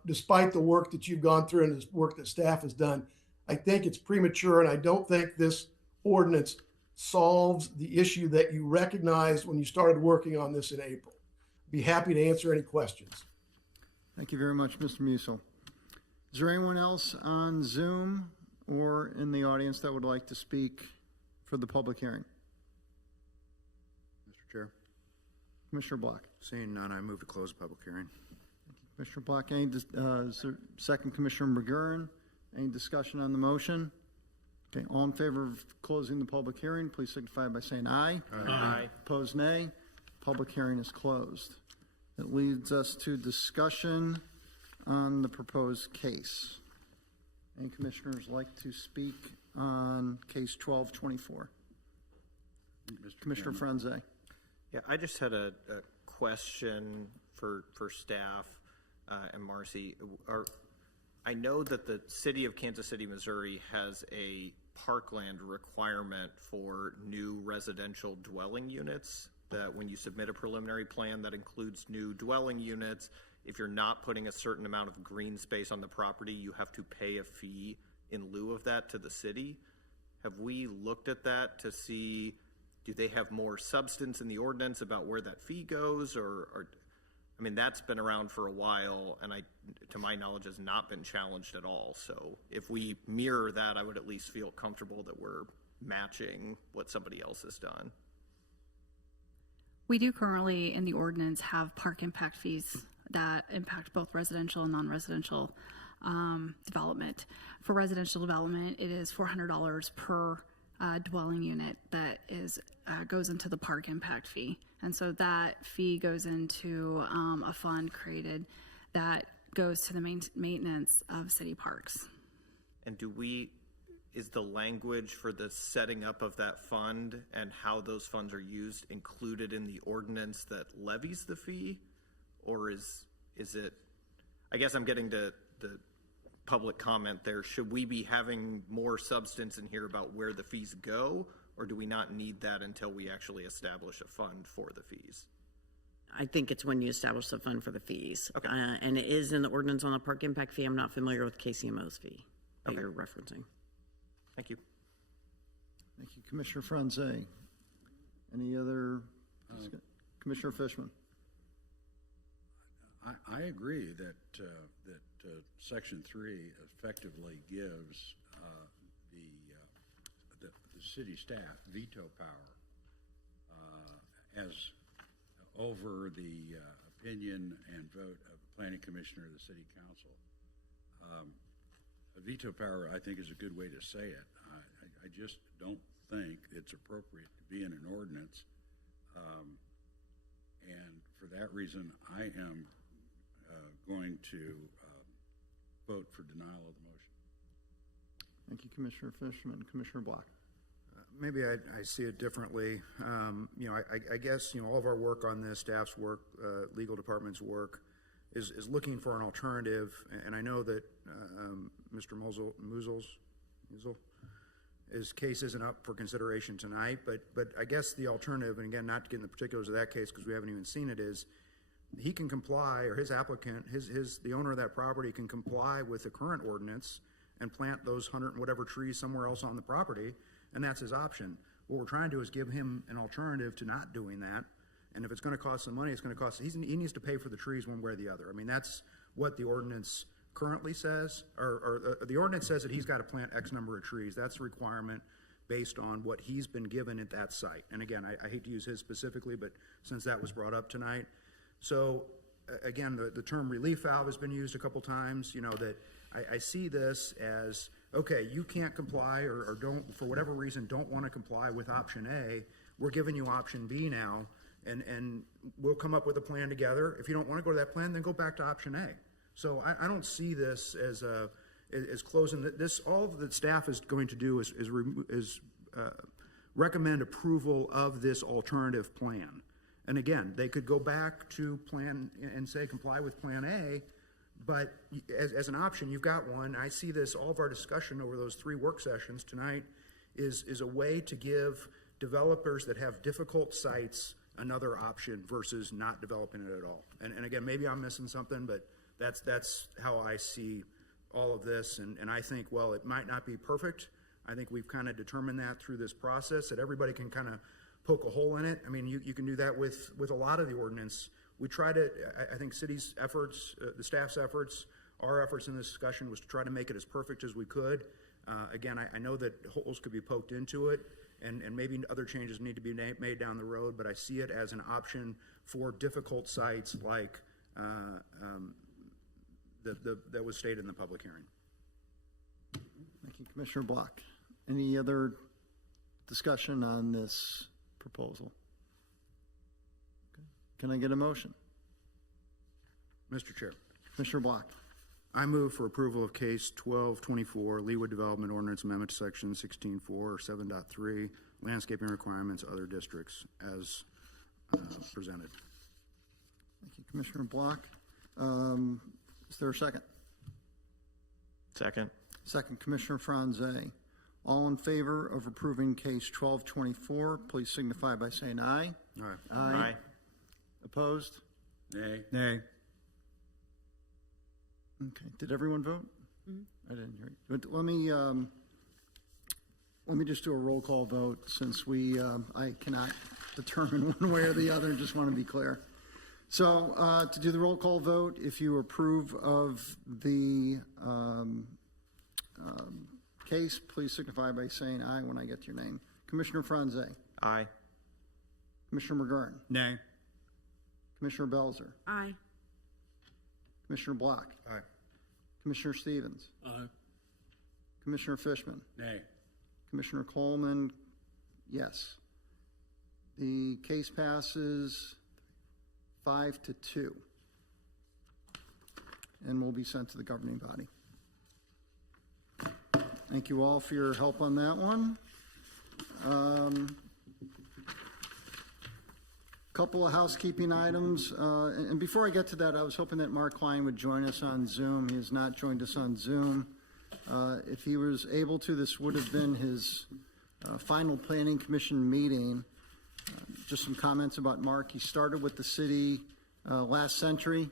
despite the work that you've gone through and the work that staff has done. I think it's premature, and I don't think this ordinance solves the issue that you recognized when you started working on this in April. Be happy to answer any questions. Thank you very much, Mr. Musil. Is there anyone else on Zoom or in the audience that would like to speak for the public hearing? Mr. Chair. Commissioner Block. Seeing none, I move to close the public hearing. Commissioner Block, is there, second Commissioner McGurran. Any discussion on the motion? Okay, all in favor of closing the public hearing, please signify by saying aye. Aye. Opposed, nay. Public hearing is closed. That leads us to discussion on the proposed case. Any commissioners like to speak on case 1224? Commissioner Franze. Yeah, I just had a question for staff and Marcy. I know that the city of Kansas City, Missouri has a parkland requirement for new residential dwelling units, that when you submit a preliminary plan that includes new dwelling units, if you're not putting a certain amount of green space on the property, you have to pay a fee in lieu of that to the city. Have we looked at that to see, do they have more substance in the ordinance about where that fee goes, or I mean, that's been around for a while, and to my knowledge, has not been challenged at all. So if we mirror that, I would at least feel comfortable that we're matching what somebody else has done. We do currently in the ordinance have park impact fees that impact both residential and non-residential development. For residential development, it is $400 per dwelling unit that goes into the park impact fee. And so that fee goes into a fund created that goes to the maintenance of city parks. And is the language for the setting up of that fund and how those funds are used included in the ordinance that levies the fee? Or is it, I guess I'm getting to the public comment there, should we be having more substance in here about where the fees go, or do we not need that until we actually establish a fund for the fees? I think it's when you establish the fund for the fees. Okay. And it is in the ordinance on the park impact fee. I'm not familiar with KCMO's fee that you're referencing. Thank you. Thank you, Commissioner Franze. Any other? Commissioner Fishman. I agree that Section 3 effectively gives the city staff veto power as over the opinion and vote of the planning commissioner of the city council. A veto power, I think, is a good way to say it. I just don't think it's appropriate to be in an ordinance, and for that reason, I am going to vote for denial of the motion. Thank you, Commissioner Fishman. Commissioner Block. Maybe I see it differently. I guess, all of our work on this, staff's work, legal department's work, is looking for an alternative. And I know that Mr. Musil, his case isn't up for consideration tonight, but I guess the alternative, and again, not to get in the particulars of that case because we haven't even seen it, is he can comply, or his applicant, the owner of that property can comply with the current ordinance and plant those 100 and whatever trees somewhere else on the property, and that's his option. What we're trying to do is give him an alternative to not doing that, and if it's going to cost some money, it's going to cost, he needs to pay for the trees one way or the other. I mean, that's what the ordinance currently says, or the ordinance says that he's got to plant X number of trees. That's a requirement based on what he's been given at that site. And again, I hate to use his specifically, but since that was brought up tonight. So again, the term relief valve has been used a couple times, that I see this as, okay, you can't comply or don't, for whatever reason, don't want to comply with option A. We're giving you option B now, and we'll come up with a plan together. If you don't want to go to that plan, then go back to option A. So I don't see this as closing this. All that staff is going to do is recommend approval of this alternative plan. And again, they could go back to plan and say comply with plan A, but as an option, you've got one. I see this, all of our discussion over those 3 work sessions tonight is a way to give developers that have difficult sites another option versus not developing it at all. And again, maybe I'm missing something, but that's how I see all of this. And I think, well, it might not be perfect. I think we've kind of determined that through this process, that everybody can kind of poke a hole in it. I mean, you can do that with a lot of the ordinance. We try to, I think city's efforts, the staff's efforts, our efforts in this discussion was to try to make it as perfect as we could. Again, I know that holes could be poked into it, and maybe other changes need to be made down the road, but I see it as an option for difficult sites like that was stated in the public hearing. Thank you, Commissioner Block. Any other discussion on this proposal? Okay. Can I get a motion? Mr. Chair. Commissioner Block. I move for approval of case 1224, Leawood Development Ordinance Amendment to Section 16.4 or 7.3, landscaping requirements, other districts, as presented. Thank you, Commissioner Block. Is there a second? Second. Second, Commissioner Franze. All in favor of approving case 1224, please signify by saying aye. Aye. Aye. Opposed? Nay. Nay. Okay, did everyone vote? I didn't hear you. But let me just do a roll call vote since I cannot determine one way or the other, just want to be clear. So to do the roll call vote, if you approve of the case, please signify by saying aye when I get your name. Commissioner Franze. Aye. Commissioner McGurn. Nay. Commissioner Belzer. Aye. Commissioner Block. Aye. Commissioner Stevens. Aye. Commissioner Fishman. Nay. Commissioner Coleman, yes. The case passes 5-2 and will be sent to the governing body. Thank you all for your help on that one. Couple of housekeeping items. And before I get to that, I was hoping that Mark Klein would join us on Zoom. He has not joined us on Zoom. If he was able to, this would have been his final Planning Commission meeting. Just some comments about Mark. He started with the city last century,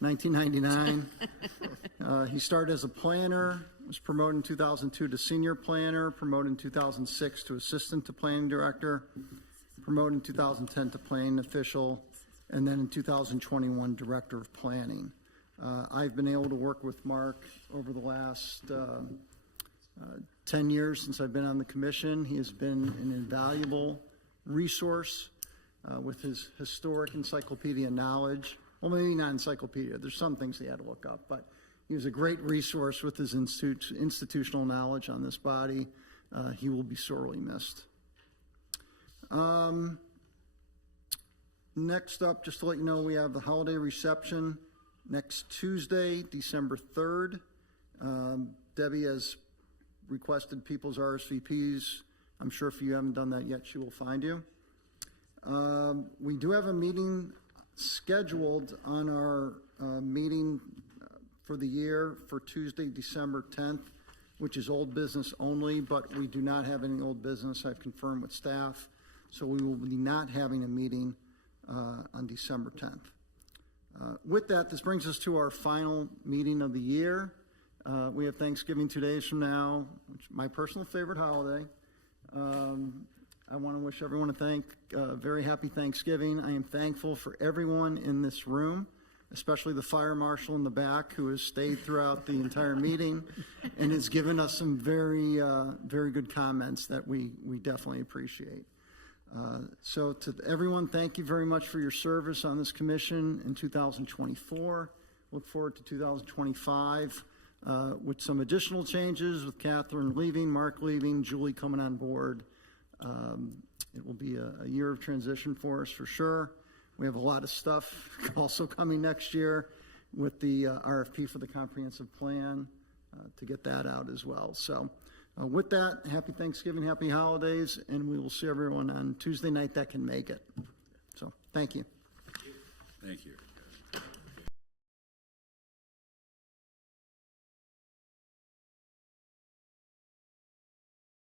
1999. He started as a planner, was promoted in 2002 to senior planner, promoted in 2006 to assistant to planning director, promoted in 2010 to planning official, and then in 2021, director of planning. I've been able to work with Mark over the last 10 years since I've been on the commission. He has been an invaluable resource with his historic encyclopedia knowledge. Well, maybe not encyclopedia. There's some things he had to look up, but he was a great resource with his institutional knowledge on this body. He will be sorely missed. Next up, just to let you know, we have the holiday reception next Tuesday, December 3rd. Debbie has requested people's RSVPs. I'm sure if you haven't done that yet, she will find you. We do have a meeting scheduled on our meeting for the year for Tuesday, December 10th, which is old business only, but we do not have any old business. I've confirmed with staff. So we will be not having a meeting on December 10th. With that, this brings us to our final meeting of the year. We have Thanksgiving 2 days from now, which is my personal favorite holiday. I want to wish everyone a very happy Thanksgiving. I am thankful for everyone in this room especially the fire marshal in the back who has stayed throughout the entire meeting and has given us some very, very good comments that we definitely appreciate. So to everyone, thank you very much for your service on this commission in 2024. Look forward to 2025 with some additional changes, with Catherine leaving, Mark leaving, Julie coming on board. It will be a year of transition for us for sure. We have a lot of stuff also coming next year with the RFP for the comprehensive plan to get that out as well. So with that, happy Thanksgiving, happy holidays, and we will see everyone on Tuesday night that can make it. So thank you. Thank you.